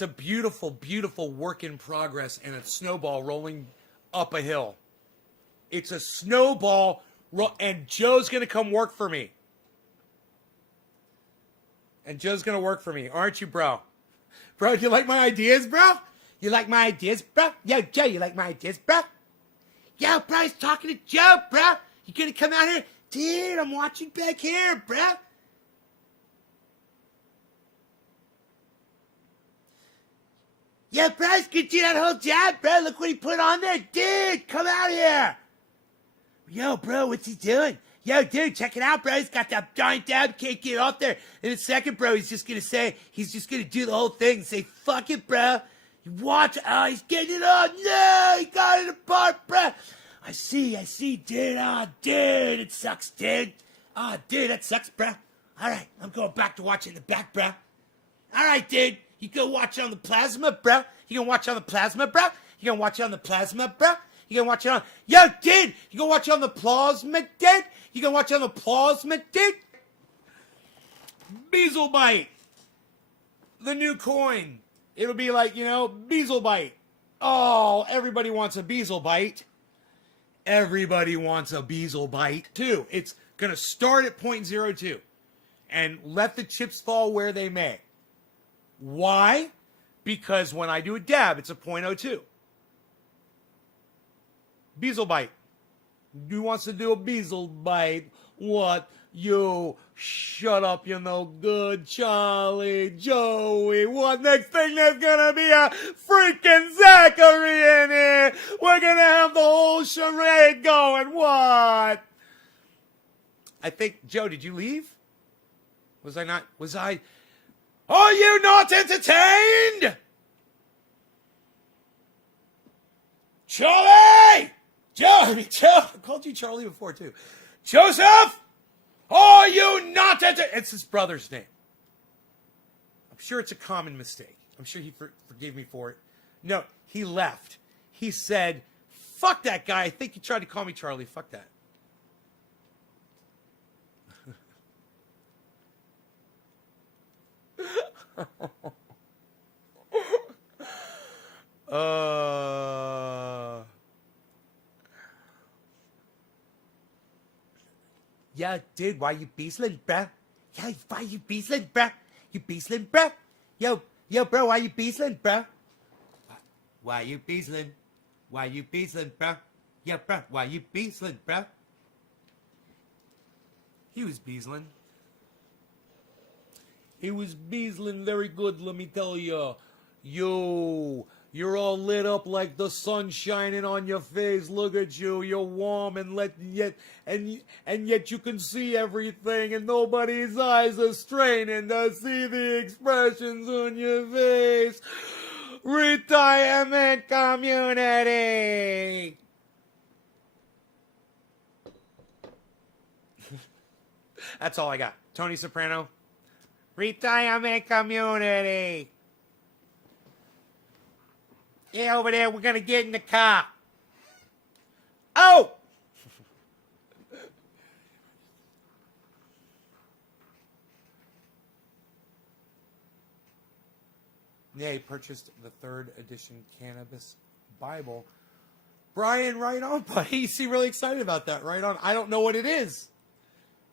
a beautiful, beautiful work in progress and a snowball rolling up a hill. It's a snowball, and Joe's going to come work for me. Aren't you, bro? Bro, do you like my ideas, bro? You like my ideas, bro? Yo, Joe, you like my ideas, bro? Yo, bro, he's talking to Joe, bro. You going to come out here? Dude, I'm watching back here, bro. Yeah, bro, he's gonna do that whole job, bro. Look what he put on there. Dude, come out here. Yo, bro, what's he doing? Yo, dude, check it out, bro. He's got that giant dab, can't get off there. In a second, bro, he's just gonna do the whole thing and say, fuck it, bro. You watch, oh, he's getting it on. No, he got it apart, bro. I see, dude. Oh, dude, it sucks, dude. Oh, dude, that sucks, bro. All right, I'm going back to watching the back, bro. All right, dude. You go watch it on the plasma, bro. You gonna watch it on the plasma, bro? You gonna watch it on the plasma, bro? You gonna watch it on... Yo, dude! You gonna watch it on the plasma, dude? You gonna watch it on the plasma, dude? Beazelbite. The new coin. It'll be like, Beazelbite. Oh, everybody wants a Beazelbite. Everybody wants a Beazelbite too. It's going to start at 0.02 and let the chips fall where they may. Why? Because when I do a dab, it's a 0.02. Beazelbite. Who wants to do a Beazelbite? What? You shut up, you no good, Charlie, Joey. What next thing? There's gonna be a freaking Zachary in here. We're gonna have the whole charade going. What? I think, Joe, did you leave? Was I? Are you not entertained? Charlie! Joe, I called you Charlie before too. Joseph! Are you not entertained? It's his brother's name. I'm sure it's a common mistake. I'm sure he forgave me for it. No, he left. He said, fuck that guy. I think he tried to call me Charlie. Fuck that. Yeah, dude, why you beasling, bruh? Yeah, why you beasling, bruh? You beasling, bruh? Yo, bro, why you beasling, bruh? Why you beasling? Why you beasling, bruh? Yeah, bruh, why you beasling, bruh? He was beasling. He was beasling very good, let me tell you. Yo, you're all lit up like the sun shining on your face. Look at you, you're warm and yet you can see everything, and nobody's eyes are straining to see the expressions on your face. Retirement community. That's all I got. Tony Soprano. Retirement community. Yeah, over there, we're gonna get in the car. Oh! Yeah, he purchased the 3rd edition Cannabis Bible. Brian, right on, buddy. You seem really excited about that. Right on. I don't know what it is.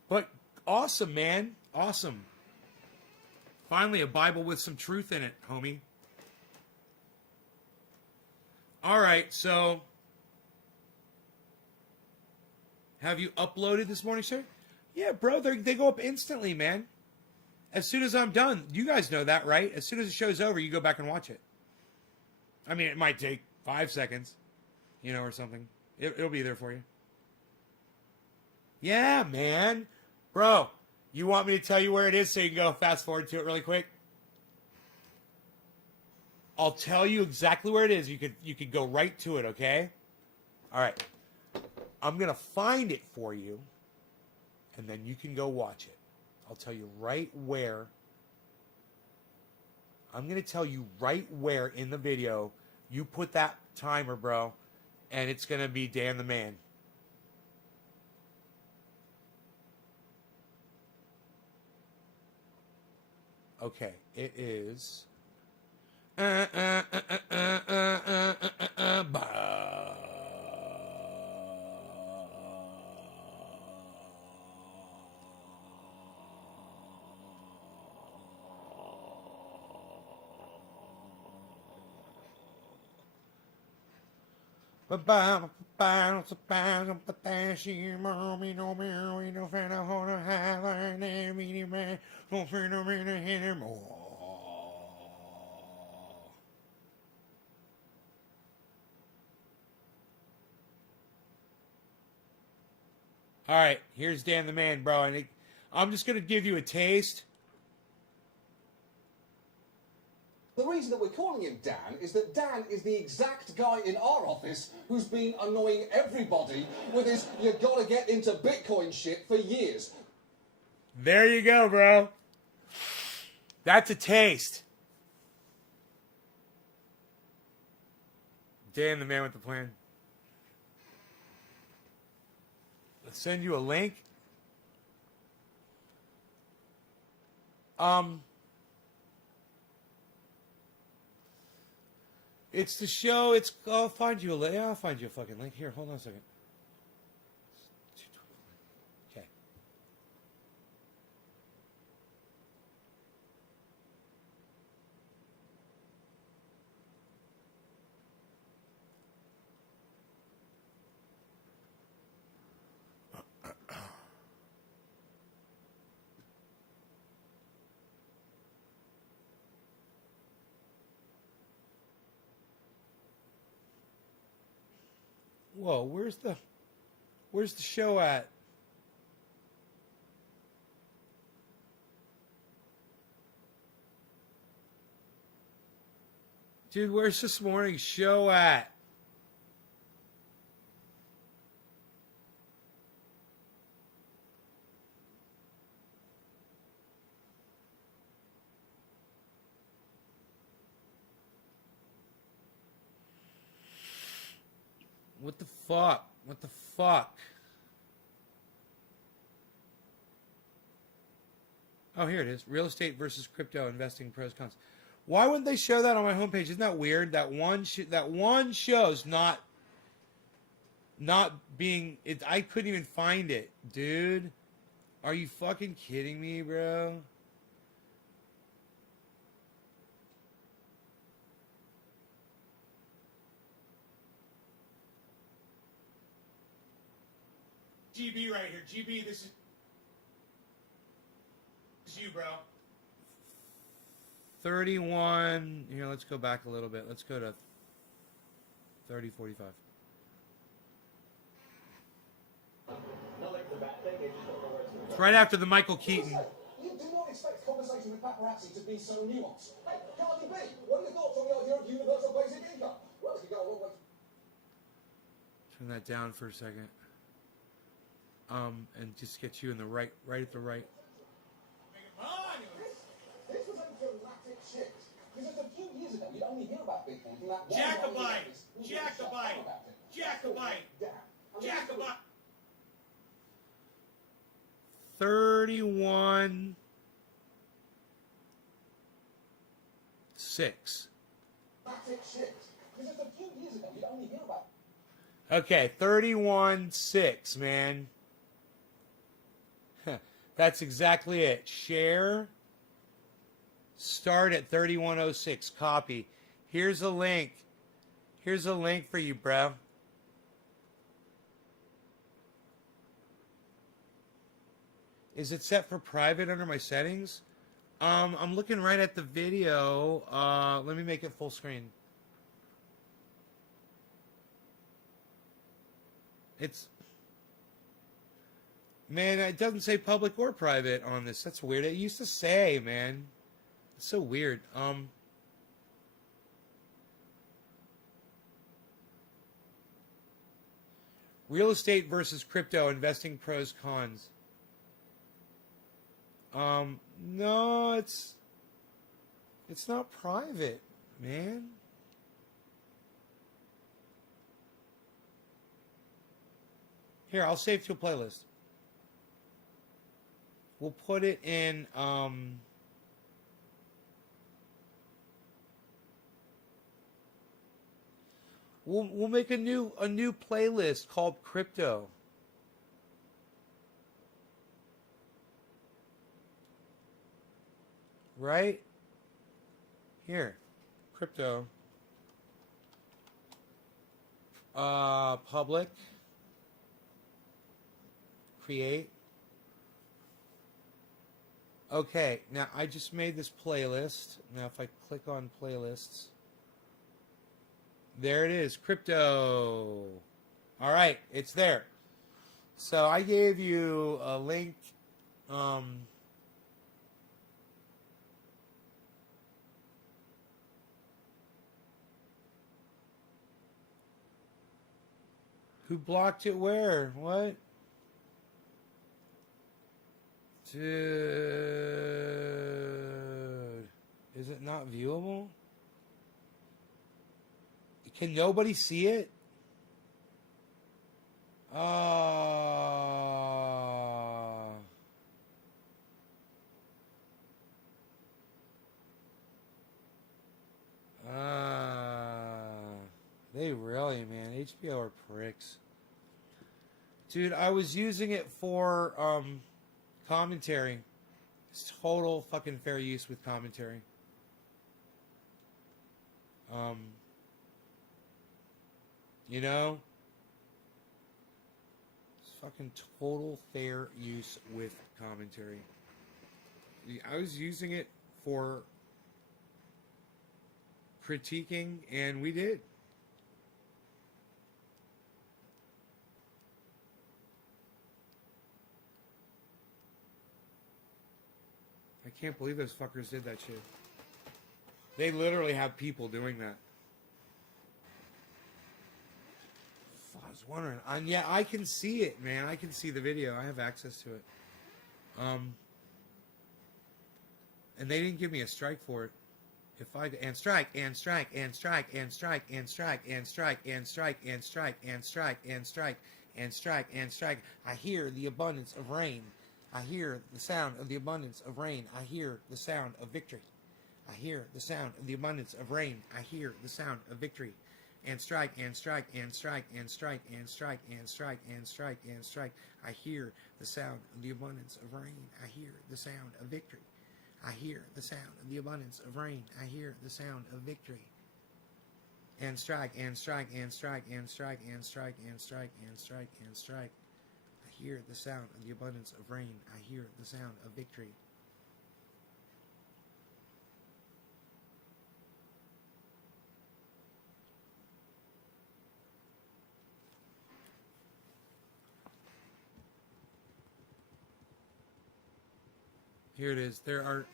But awesome, man. Awesome. Finally, a Bible with some truth in it, homie. All right, so have you uploaded this morning, sir? Yeah, bro, they go up instantly, man. As soon as I'm done. You guys know that, right? As soon as the show's over, you go back and watch it. I mean, it might take 5 seconds, or something. It'll be there for you. Yeah, man. Bro, you want me to tell you where it is so you can go fast forward to it really quick? I'll tell you exactly where it is. You could go right to it, okay? All right. I'm going to find it for you, and then you can go watch it. I'll tell you right where. I'm going to tell you right where in the video you put that timer, bro, and it's going to be Dan the Man. Okay, it is... All right, here's Dan the Man, bro. And I'm just going to give you a taste. The reason that we're calling him Dan is that Dan is the exact guy in our office who's been annoying everybody with his "you gotta get into Bitcoin" shit for years. There you go, bro. That's a taste. Dan the Man with the plan. I'll send you a link. It's the show. It's. I'll find you a link. Yeah, I'll find you a fucking link. Here, hold on a second. Okay. Whoa, where's the show at? Dude, where's this morning's show at? What the fuck? What the fuck? Oh, here it is. Real estate versus crypto investing pros cons. Why wouldn't they show that on my homepage? Isn't that weird? That one show's not being it. I couldn't even find it, dude. Are you fucking kidding me, bro? GB right here. GB, this is you, bro. 31. Here, let's go back a little bit. Let's go to 3045. It's right after the Michael Keaton. You do not expect conversation with paparazzi to be so nuanced. Hey, Cardi B, what are your thoughts on the idea of universal basic income? Well, it could go a long way. Turn that down for a second. And just get you in the right at the right. This was a dramatic shift. Because just a few years ago, you'd only hear about Bitcoin from that one Jacobite! guy who Jacobite! Jacobite! Jacobite! 31 6. Dramatic shift. Because just a few years ago, you'd only hear about. Okay, 31 6, man. That's exactly it. Share. Start at 3106. Copy. Here's a link. Here's a link for you, bro. Is it set for private under my settings? I'm looking right at the video. Let me make it full screen. It's... Man, it doesn't say public or private on this. That's weird. It used to say, man. It's so weird. Real estate versus crypto, investing pros, cons. No, it's not private, man. Here, I'll save to a playlist. We'll put it in, we'll make a new playlist called Crypto. Right? Here. Crypto. Public. Create. Okay, now I just made this playlist. Now if I click on playlists, there it is, crypto. All right, it's there. So I gave you a link. Who blocked it where? What? Dude, is it not viewable? Can nobody see it? They really, man. HBO are pricks. Dude, I was using it for commentary. It's total fucking fair use with commentary. You know? It's fucking total fair use with commentary. I was using it for critiquing, and we did. I can't believe those fuckers did that shit. They literally have people doing that. I was wondering. Yeah, I can see it, man. I can see the video. I have access to it. And they didn't give me a strike for it. If I and strike and strike and strike and strike and strike and strike and strike and strike and strike and strike and strike and strike, I hear the abundance of rain. I hear the sound of the abundance of rain. I hear the sound of victory. I hear the sound of the abundance of rain. I hear the sound of victory. And strike and strike and strike and strike and strike and strike and strike and strike. I hear the sound of the abundance of rain. I hear the sound of victory. I hear the sound of the abundance of rain. I hear the sound of victory. And strike and strike and strike and strike and strike and strike and strike and strike. I hear the sound of the abundance of rain. I hear the sound of victory. Here it is. There are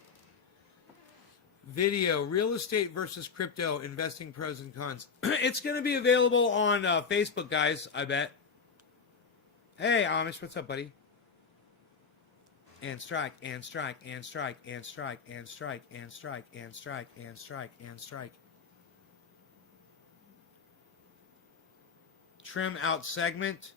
video, real estate versus crypto, investing pros and cons. It's going to be available on Facebook, guys, I bet. Hey, Amish, what's up, buddy? And strike, and strike, and strike, and strike, and strike, and strike, and strike, and strike, and strike. Trim out segment.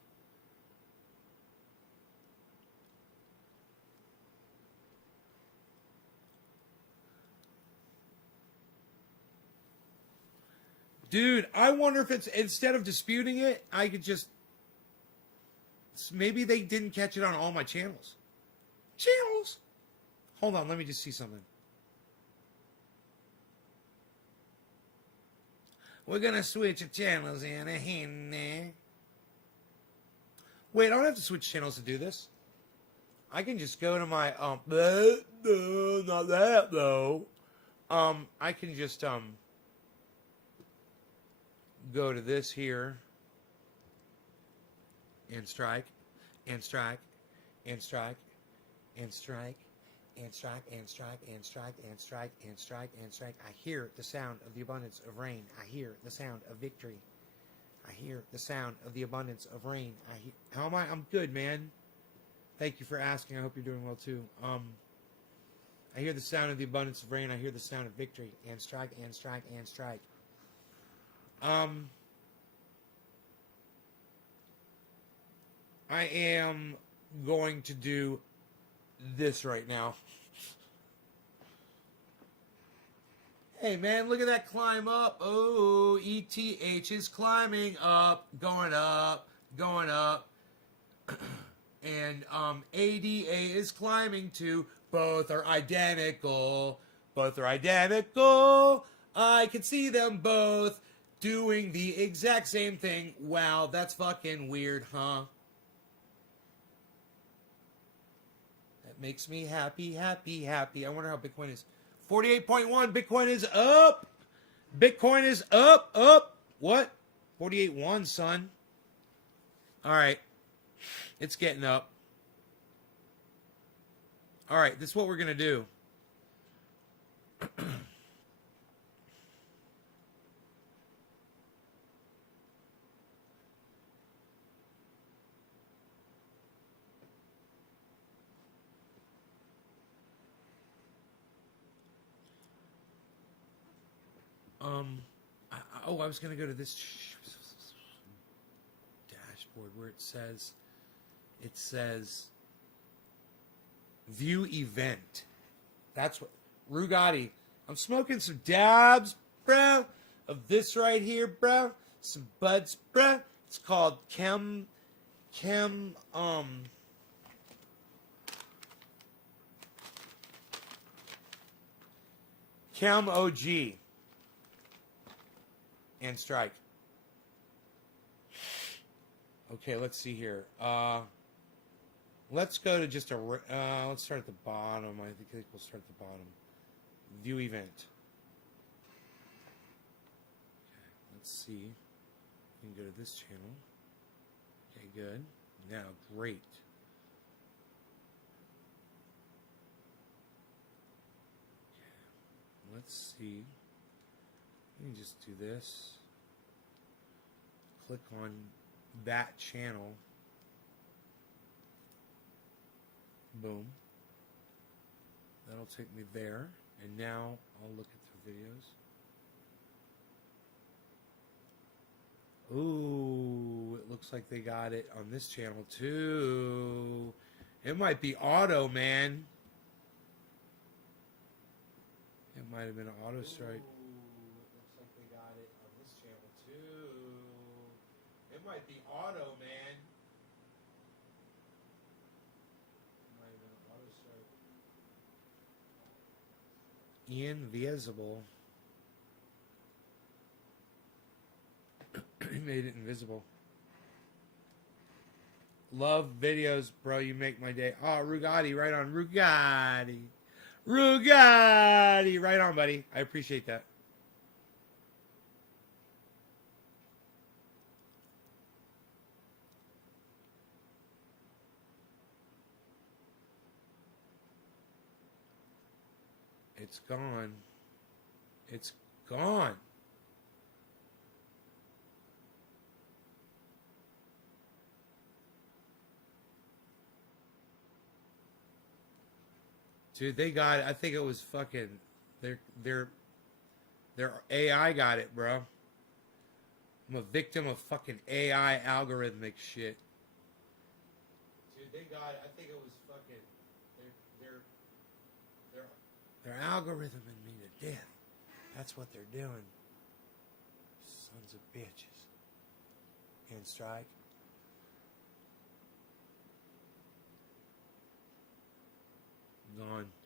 Dude, I wonder if it's, instead of disputing it, I could just, maybe they didn't catch it on all my channels. Channels? Hold on, let me just see something. We're going to switch the channels in a hand. Wait, I don't have to switch channels to do this. I can just go to my, not that though. I can just, go to this here and strike and strike and strike and strike and strike and strike and strike and strike and strike and strike. I hear the sound of the abundance of rain. I hear the sound of victory. I hear the sound of the abundance of rain. How am I? I'm good, man. Thank you for asking. I hope you're doing well too. I hear the sound of the abundance of rain. I hear the sound of victory. And strike and strike and strike. I am going to do this right now. Hey man, look at that climb up. Oh, ETH is climbing up, going up, going up. And ADA is climbing too. Both are identical. Both are identical. I can see them both doing the exact same thing. Wow, that's fucking weird, huh? That makes me happy, happy, happy. I wonder how Bitcoin is. 48.1. Bitcoin is up. Bitcoin is up, up. What? 48.1, son. All right. It's getting up. All right, this is what we're going to do. I was going to go to this dashboard where it says view event. That's what, Rugatti. I'm smoking some dabs, bro, of this right here, bro. some buds, bruh. It's called Chem OG and Strike. Okay, let's see here. Let's go to just a. Let's start at the bottom. I think we'll start at the bottom. View event. Okay, let's see. We can go to this channel. Okay, good. Now, great. Okay, let's see. Let me just do this. Click on that channel. Boom. That'll take me there. And now I'll look at the videos. Ooh, it looks like they got it on this channel too. It might be auto, man. It might have been an auto strike. Ooh, it looks like they got it on this channel too. It might be auto, man. It might have been an auto strike. Invisible. He made it invisible. Love videos, bro. You make my day. Oh, Rugatti, right on. Rugatti. Rugatti. Right on, buddy. I appreciate that. It's gone. It's gone. Dude, they got it. I think it was fucking their AI got it, bro. I'm a victim of fucking AI algorithmic shit. Dude, they got it. I think it was fucking their algorithming me to death. That's what they're doing. Sons of bitches. And Strike.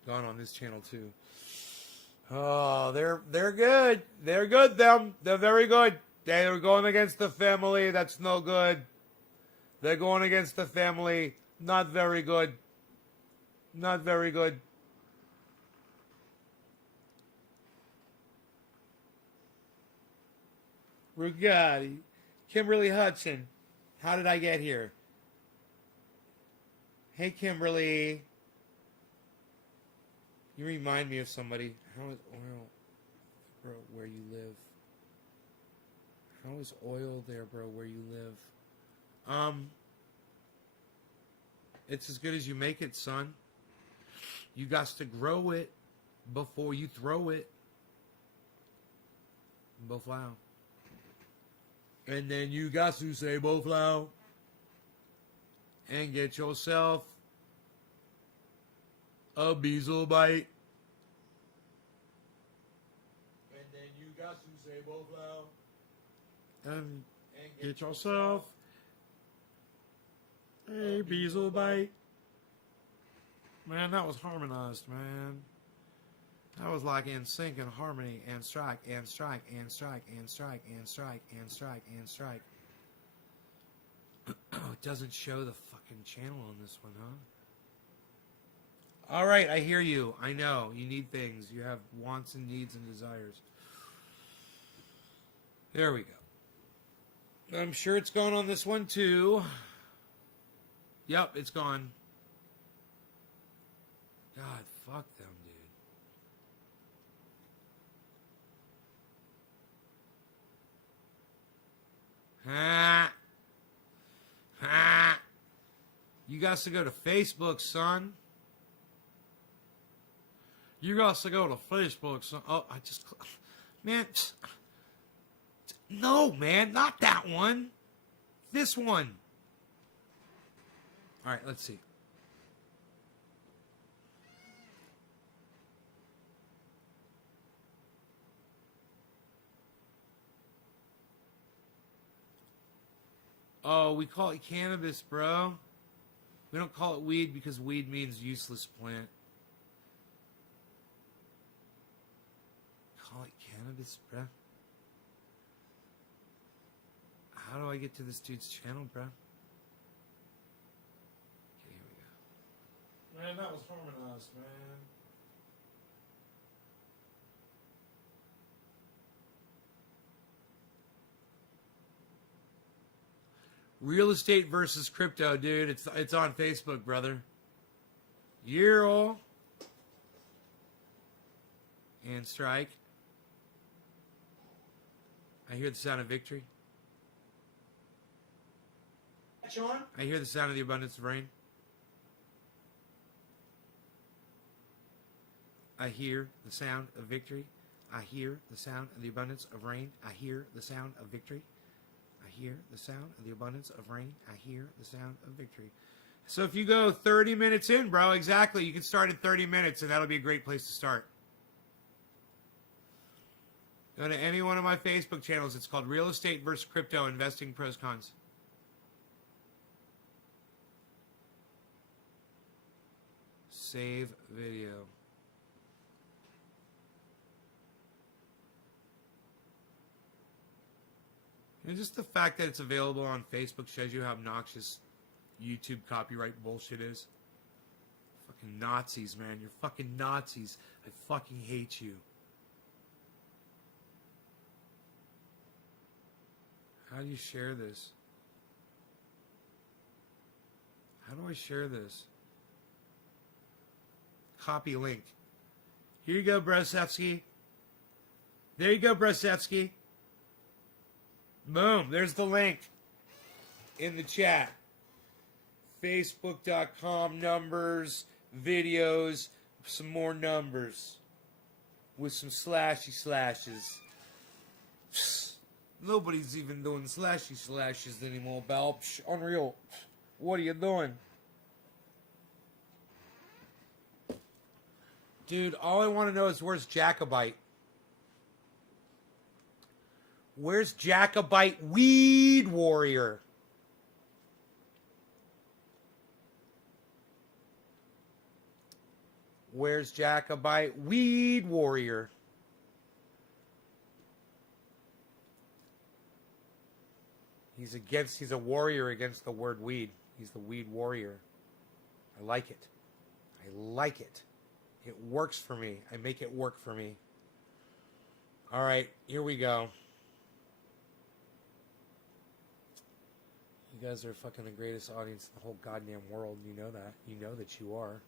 Gone on this channel too. Oh, they're good. They're good. They're very good. They're going against the family. That's no good. They're going against the family. Not very good. Not very good. Rugatti. Kimberly Hudson. How did I get here? Hey, Kimberly. You remind me of somebody. How is oil, bro, where you live? How is oil there, bro, where you live? It's as good as you make it, son. You got to grow it before you throw it. Boflow. And then you got to say boflow. And get yourself a bezel bite. And then you got to say boflow. And get yourself a bezel bite. Man, that was harmonized, man. That was like in sync and harmony and strike and strike and strike and strike and strike and strike and strike. Oh, it doesn't show the fucking channel on this one, huh? All right, I hear you. I know. You need things. You have wants and needs and desires. There we go. I'm sure it's gone on this one, too. Yep, it's gone. God, fuck them, dude. Ha! Ha! You got to go to Facebook, son. You got to go to Facebook, son. Oh, I just... Man. No, man. Not that one. This one. All right, let's see. Oh, we call it cannabis, bro. We don't call it weed because weed means useless plant. Call it cannabis, bro. How do I get to this dude's channel, bro? Okay, here we go. Man, that was harming us, man. Real estate versus crypto, dude. It's on Facebook, brother. Euro and strike. I hear the sound of victory. Sean? I hear the sound of the abundance of rain. I hear the sound of victory. I hear the sound of the abundance of rain. I hear the sound of victory. I hear the sound of the abundance of rain. I hear the sound of victory. So if you go 30 minutes in, bro, exactly, you can start at 30 minutes, and that'll be a great place to start. Go to any one of my Facebook channels. It's called Real Estate versus Crypto, Investing Pros Cons. Save video. And just the fact that it's available on Facebook shows you how obnoxious YouTube copyright bullshit is. Fucking Nazis, man. You're fucking Nazis. I fucking hate you. How do you share this? How do I share this? Copy link. Here you go, Brosevsky. There you go, Brosevsky. Boom. There's the link in the chat. Facebook.com numbers, videos, some more numbers with some slashes. Nobody's even doing slashes anymore, Bal. Unreal. What are you doing? Dude, all I want to know is where's Jacobite? Where's Jacobite Weed Warrior? Where's Jacobite Weed Warrior? He's a warrior against the word weed. He's the weed warrior. I like it. I like it. It works for me. I make it work for me. All right, here we go. You guys are fucking the greatest audience in the whole goddamn world. You know that. You know that you are.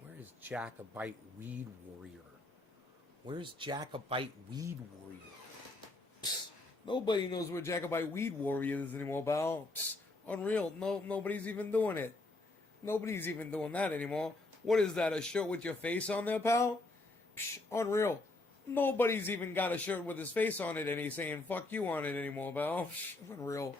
Where is Jacobite Weed Warrior? Where's Jacobite Weed Warrior? Psst, nobody knows where Jacobite Weed Warrior is anymore, pal. Psst, unreal. Nobody's even doing it. Nobody's even doing that anymore. What is that, a shirt with your face on there, pal? Psh, unreal. Nobody's even got a shirt with his face on it and he's saying fuck you on it anymore, pal. Psh, unreal.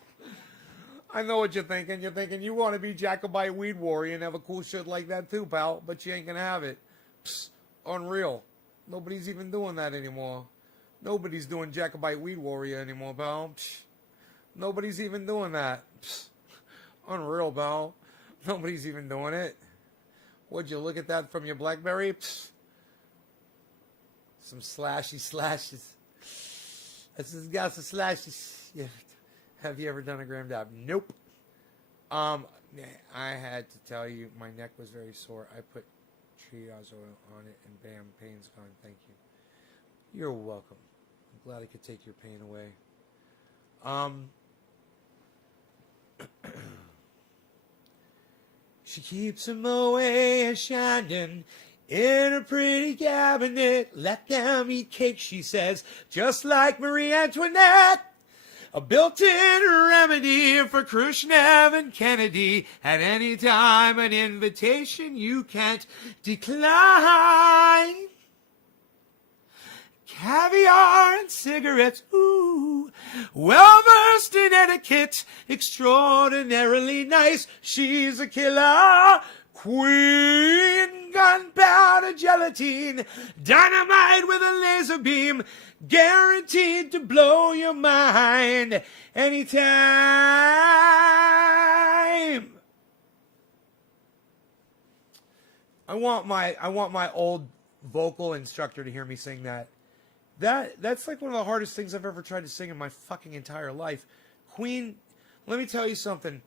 I know what you're thinking. You're thinking you want to be Jacobite Weed Warrior and have a cool shirt like that too, pal. But you ain't going to have it. Psh, unreal. Nobody's even doing that anymore. Nobody's doing Jacobite Weed Warrior anymore, pal. Psh, nobody's even doing that. Psh, unreal, pal. Nobody's even doing it. Would you look at that from your BlackBerry? Psst. Some slashes. This has got some slashes. Yeah. Have you ever done a gram dab? Nope. I had to tell you, my neck was very sore. I put triage oil on it, and bam, pain's gone. Thank you. You're welcome. I'm glad I could take your pain away. She keeps them away shining in a pretty cabinet. Let them eat cake, she says, just like Marie Antoinette. A built-in remedy for Khrushchev and Kennedy. At any time, an invitation you can't decline. Caviar and cigarettes, ooh, well-versed in etiquette. delicate, extraordinarily nice. She's a killer queen, gunpowder gelatine, dynamite with a laser beam, guaranteed to blow your mind anytime. I want my old vocal instructor to hear me sing that. That's like one of the hardest things I've ever tried to sing in my fucking entire life. Queen, let me tell you something.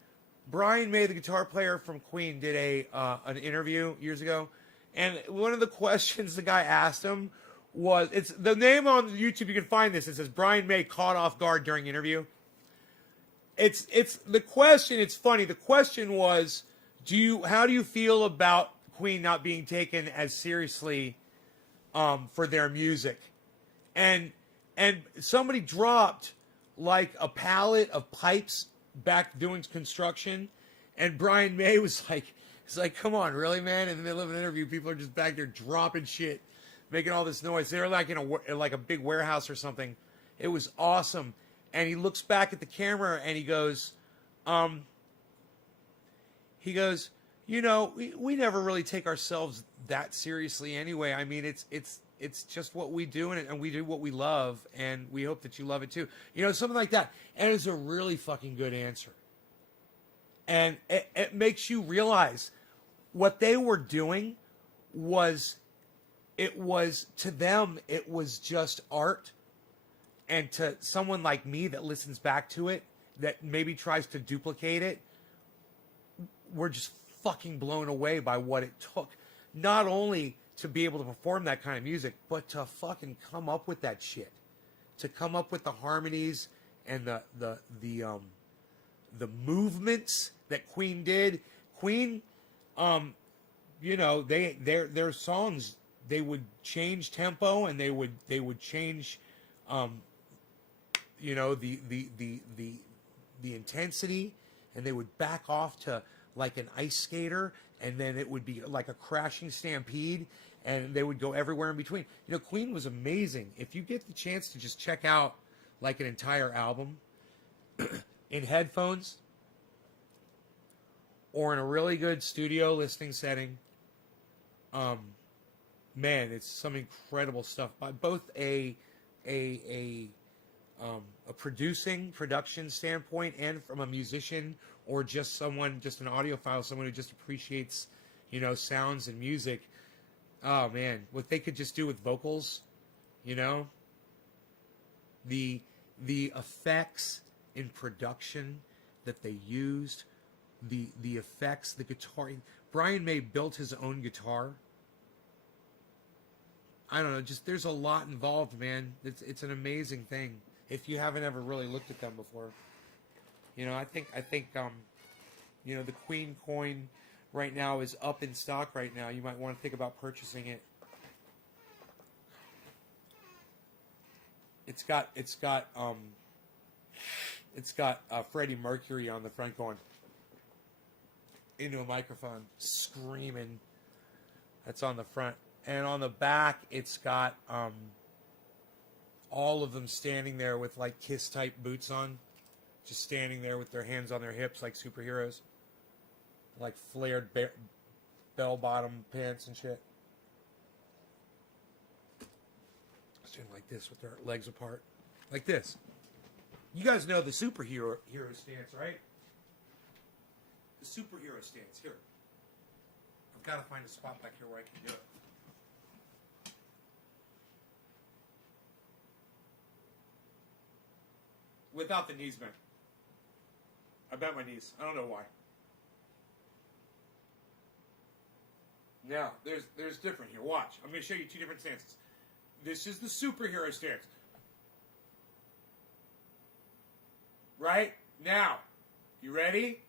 Brian May, the guitar player from Queen, did an interview years ago, and one of the questions the guy asked him was, it's the name on YouTube, you can find this. It says Brian May caught off guard during interview. It's the question. It's funny. The question was, how do you feel about Queen not being taken as seriously for their music? And somebody dropped like a pallet of pipes back doing construction, and Brian May was like, "It's like, come on, really, man?" In the middle of an interview, people are just back there dropping shit, making all this noise. They're like in a big warehouse or something. It was awesome. And he looks back at the camera and he goes, you know, we never really take ourselves that seriously anyway. I mean, it's just what we do, and we do what we love, and we hope that you love it too. You know, something like that. And it's a really fucking good answer. And it makes you realize what they were doing was to them, it was just art. And to someone like me that listens back to it, that maybe tries to duplicate it, we're just fucking blown away by what it took. Not only to be able to perform that kind of music, but to fucking come up with that shit. To come up with the harmonies and the movements that Queen did. Queen, you know, their songs, they would change tempo, and they would change you know, the intensity, and they would back off to like an ice skater, and then it would be like a crashing stampede, and they would go everywhere in between. You know, Queen was amazing. If you get the chance to just check out like an entire album in headphones or in a really good studio listening setting, man, it's some incredible stuff by both a production standpoint, and from a musician, or just an audiophile, someone who just appreciates, you know, sounds and music. Oh man, what they could just do with vocals, you know, the effects in production that they used, the effects, the guitar. Brian May built his own guitar. I don't know, just there's a lot involved, man. It's an amazing thing if you haven't ever really looked at them before. You know, I think you know, the Queen coin right now is up in stock right now. You might want to think about purchasing it. It's got Freddie Mercury on the front going into a microphone screaming. That's on the front. And on the back, it's got all of them standing there with like Kiss-type boots on. Just standing there with their hands on their hips like superheroes. Like flared bell-bottom pants and shit. Standing like this with their legs apart. Like this. You guys know the superhero stance, right? The superhero stance. Here. I've got to find a spot back here where I can do it. Without the knees bent. I bent my knees. I don't know why. Now, there's different here. Watch. I'm going to show you two different stances. This is the superhero stance. Right? Now, you ready?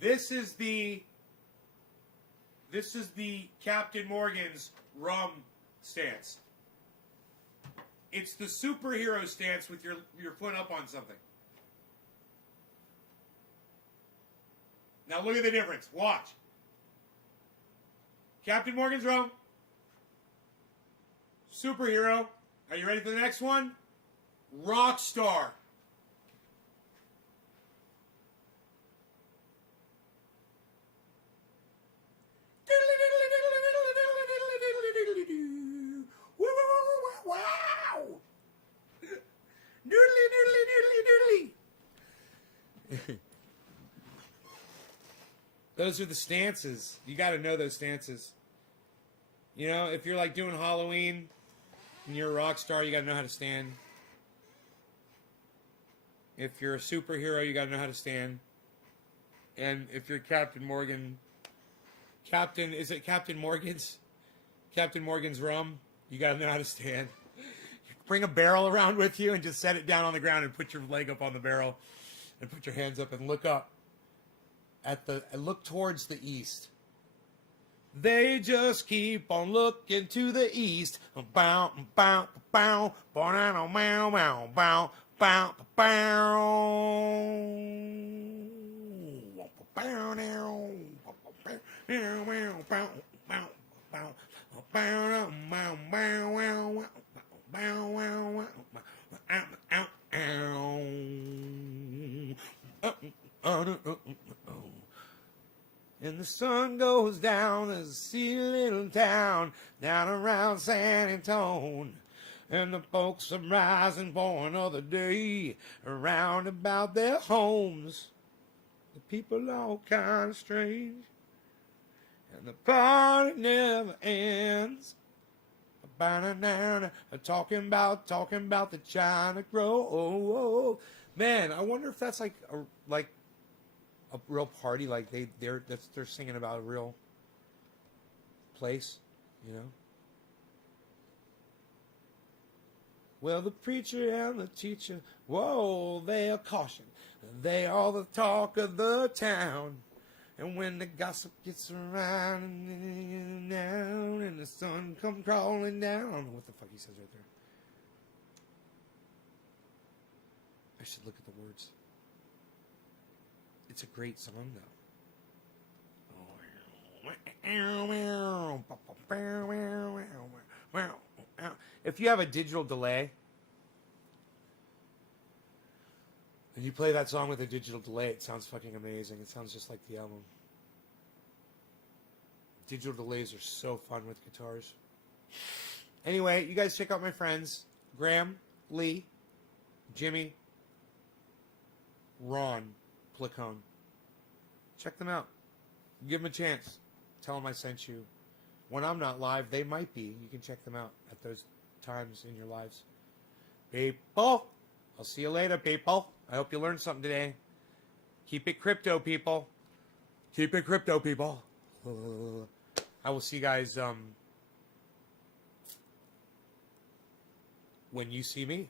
This is the Captain Morgan's rum stance. It's the superhero stance with your foot up on something. Now look at the difference. Watch. Captain Morgan's rum. Superhero. Are you ready for the next one? Rock star. Those are the stances. You got to know those stances. You know, if you're like doing Halloween and you're a rock star, you got to know how to stand. If you're a superhero, you got to know how to stand. And if you're Captain Morgan, is it Captain Morgan's? Captain Morgan's rum, you got to know how to stand. Bring a barrel around with you and just set it down on the ground and put your leg up on the barrel and put your hands up and look up and look towards the east. They just keep on looking to the east. Bow, bow, bow, bow, bow, bow, bow, bow, and the sun goes down, there's a sea little town down around San Antonio. And the folks are rising for another day around about their homes. The people all kind of strange, and the party never ends. Talking about the China Grove. Man, I wonder if that's like a real party, like they're singing about a real place, you know. Well, the preacher and the teacher, whoa, they are caution. They are the talk of the town. And when the gossip gets around and the sun come crawling down. I don't know what the fuck he says right there. I should look at the words. It's a great song, though. If you have a digital delay and you play that song with a digital delay, it sounds fucking amazing. It sounds just like the album. Digital delays are so fun with guitars. Anyway, you guys check out my friends Graham, Lee, Jimmy, Ron Placone. Check them out. Give them a chance. Tell them I sent you. When I'm not live, they might be. You can check them out at those times in your lives. People, I'll see you later, people. I hope you learned something today. Keep it crypto, people. Keep it crypto, people. I will see you guys when you see me.